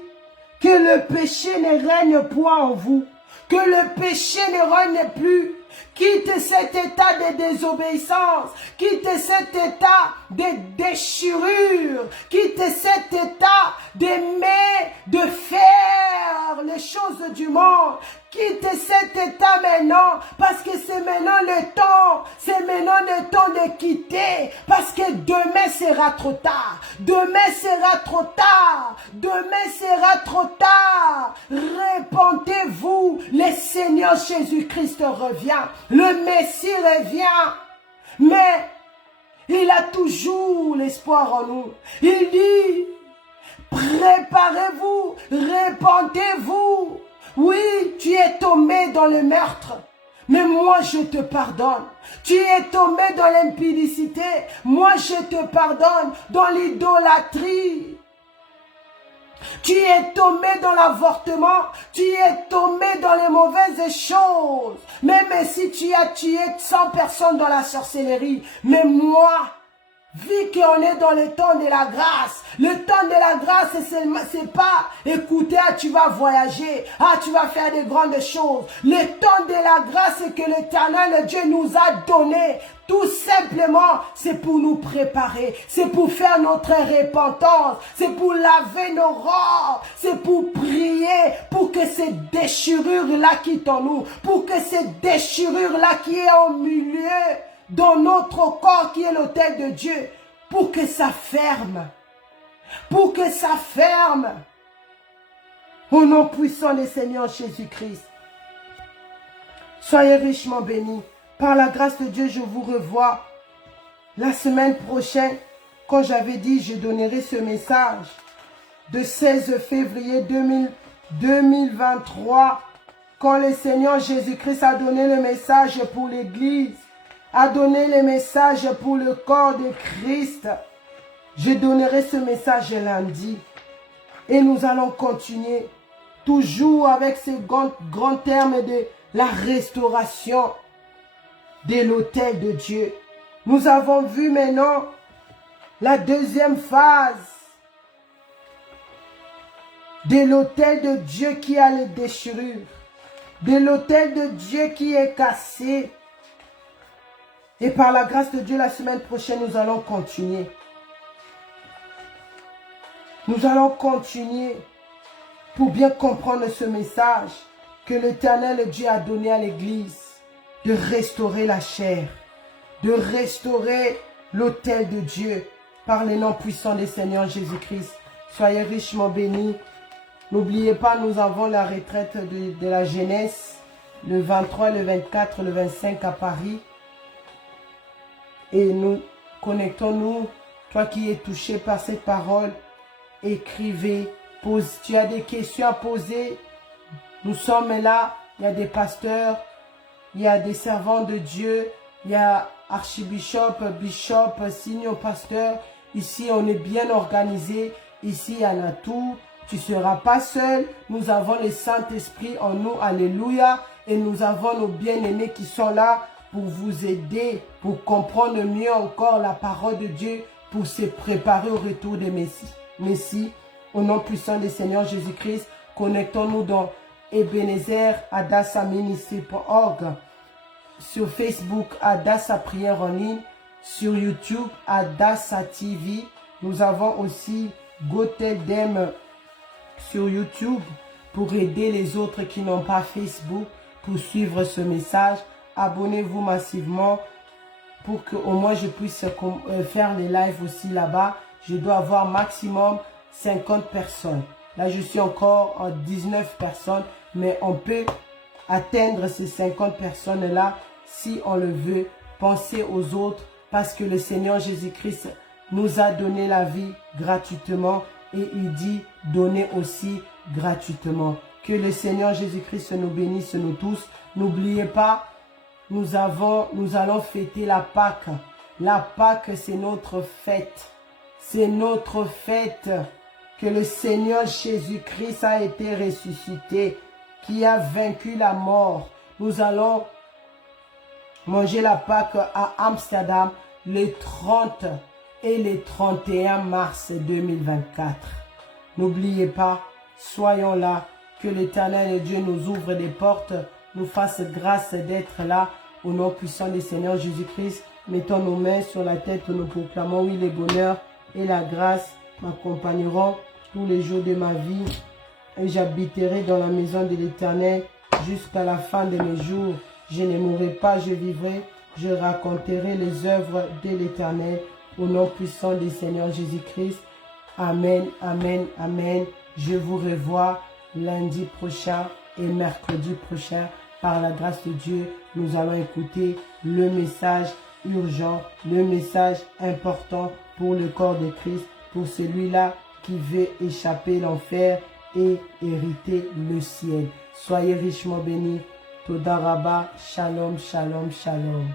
que le péché ne règne point en vous. Que le péché ne règne plus. Quitte cet état de désobéissance. Quitte cet état de déchirure. Quitte cet état d'aimer, de faire les choses du monde. Quitte cet état maintenant, parce que c'est maintenant le temps. C'est maintenant le temps de quitter. Parce que demain sera trop tard. Demain sera trop tard. Demain sera trop tard. Répentez-vous. Le Seigneur Jésus-Christ revient. Le Messie revient. Mais il a toujours l'espoir en nous. Il dit, préparez-vous, répentez-vous. Oui, tu es tombé dans le meurtre, mais moi je te pardonne. Tu es tombé dans l'impudicité, moi je te pardonne. Dans l'idolâtrie, tu es tombé dans l'avortement, tu es tombé dans les mauvaises choses. Même si tu as tué 100 personnes dans la sorcellerie, mais moi, vu qu'on est dans le temps de la grâce, le temps de la grâce, c'est pas écouter, ah, tu vas voyager, ah, tu vas faire de grandes choses. Le temps de la grâce que l'Éternel Dieu nous a donné, tout simplement, c'est pour nous préparer, c'est pour faire notre repentance, c'est pour laver nos robes, c'est pour prier, pour que ces déchirures-là quittent en nous, pour que ces déchirures-là qui est au milieu dans notre corps qui est l'autel de Dieu, pour que ça ferme. Pour que ça ferme. Au nom puissant du Seigneur Jésus-Christ. Soyez richement bénis. Par la grâce de Dieu, je vous revois la semaine prochaine. Quand j'avais dit, je donnerai ce message de 16 février 2023. Quand le Seigneur Jésus-Christ a donné le message pour l'Église, a donné le message pour le corps de Christ. Je donnerai ce message lundi. Et nous allons continuer toujours avec ce grand terme de la restauration de l'autel de Dieu. Nous avons vu maintenant la deuxième phase de l'autel de Dieu qui a les déchirures, de l'autel de Dieu qui est cassé. Et par la grâce de Dieu, la semaine prochaine, nous allons continuer. Nous allons continuer pour bien comprendre ce message que l'Éternel Dieu a donné à l'Église, de restaurer la chair, de restaurer l'autel de Dieu par le nom puissant du Seigneur Jésus-Christ. Soyez richement bénis. N'oubliez pas, nous avons la retraite de la jeunesse, le 23, le 24, le 25 à Paris. Et nous connectons-nous, toi qui es touché par cette parole, écrivez, pose. Tu as des questions à poser, nous sommes là. Il y a des pasteurs, il y a des servants de Dieu, il y a archibishop, bishop, senior pasteur. Ici, on est bien organisé. Ici, il y en a tout. Tu ne seras pas seul. Nous avons le Saint-Esprit en nous. Alléluia. Et nous avons nos bien-aimés qui sont là pour vous aider, pour comprendre mieux encore la parole de Dieu, pour se préparer au retour de Messie. Au nom puissant du Seigneur Jésus-Christ, connectons-nous dans ebenezerhadassahministry.org, sur Facebook, Hadassah Prière en ligne, sur YouTube, Hadassah TV. Nous avons aussi GoTedem sur YouTube pour aider les autres qui n'ont pas Facebook pour suivre ce message. Abonnez-vous massivement pour que au moins je puisse faire les lives aussi là-bas. je dois avoir maximum 50 personnes. Là, je suis encore en 19 personnes, mais on peut atteindre ces 50 personnes-là si on le veut. Pensez aux autres parce que le Seigneur Jésus-Christ nous a donné la vie gratuitement et il dit donner aussi gratuitement. Que le Seigneur Jésus-Christ nous bénisse nous tous. N'oubliez pas, nous allons fêter la Pâque. La Pâque, c'est notre fête. C'est notre fête que le Seigneur Jésus-Christ a été ressuscité, qui a vaincu la mort. Nous allons manger la Pâque à Amsterdam le 30 et le 31 mars 2024. N'oubliez pas, soyons là, que l'Éternel Dieu nous ouvre des portes, nous fasse grâce d'être là, au nom puissant du Seigneur Jésus-Christ. Mettons nos mains sur la tête, nous proclamons, oui, le bonheur et la grâce m'accompagneront tous les jours de ma vie et j'habiterai dans la maison de l'Éternel jusqu'à la fin de mes jours. Je ne mourrai pas, je vivrai, je raconterai les œuvres de l'Éternel au nom puissant du Seigneur Jésus-Christ. Amen, amen, amen. Je vous revois lundi prochain et mercredi prochain. Par la grâce de Dieu, nous allons écouter le message urgent, le message important pour le corps de Christ, pour celui-là qui veut échapper l'enfer et hériter le ciel. Soyez richement bénis. Toda Rabba, shalom, shalom, shalom.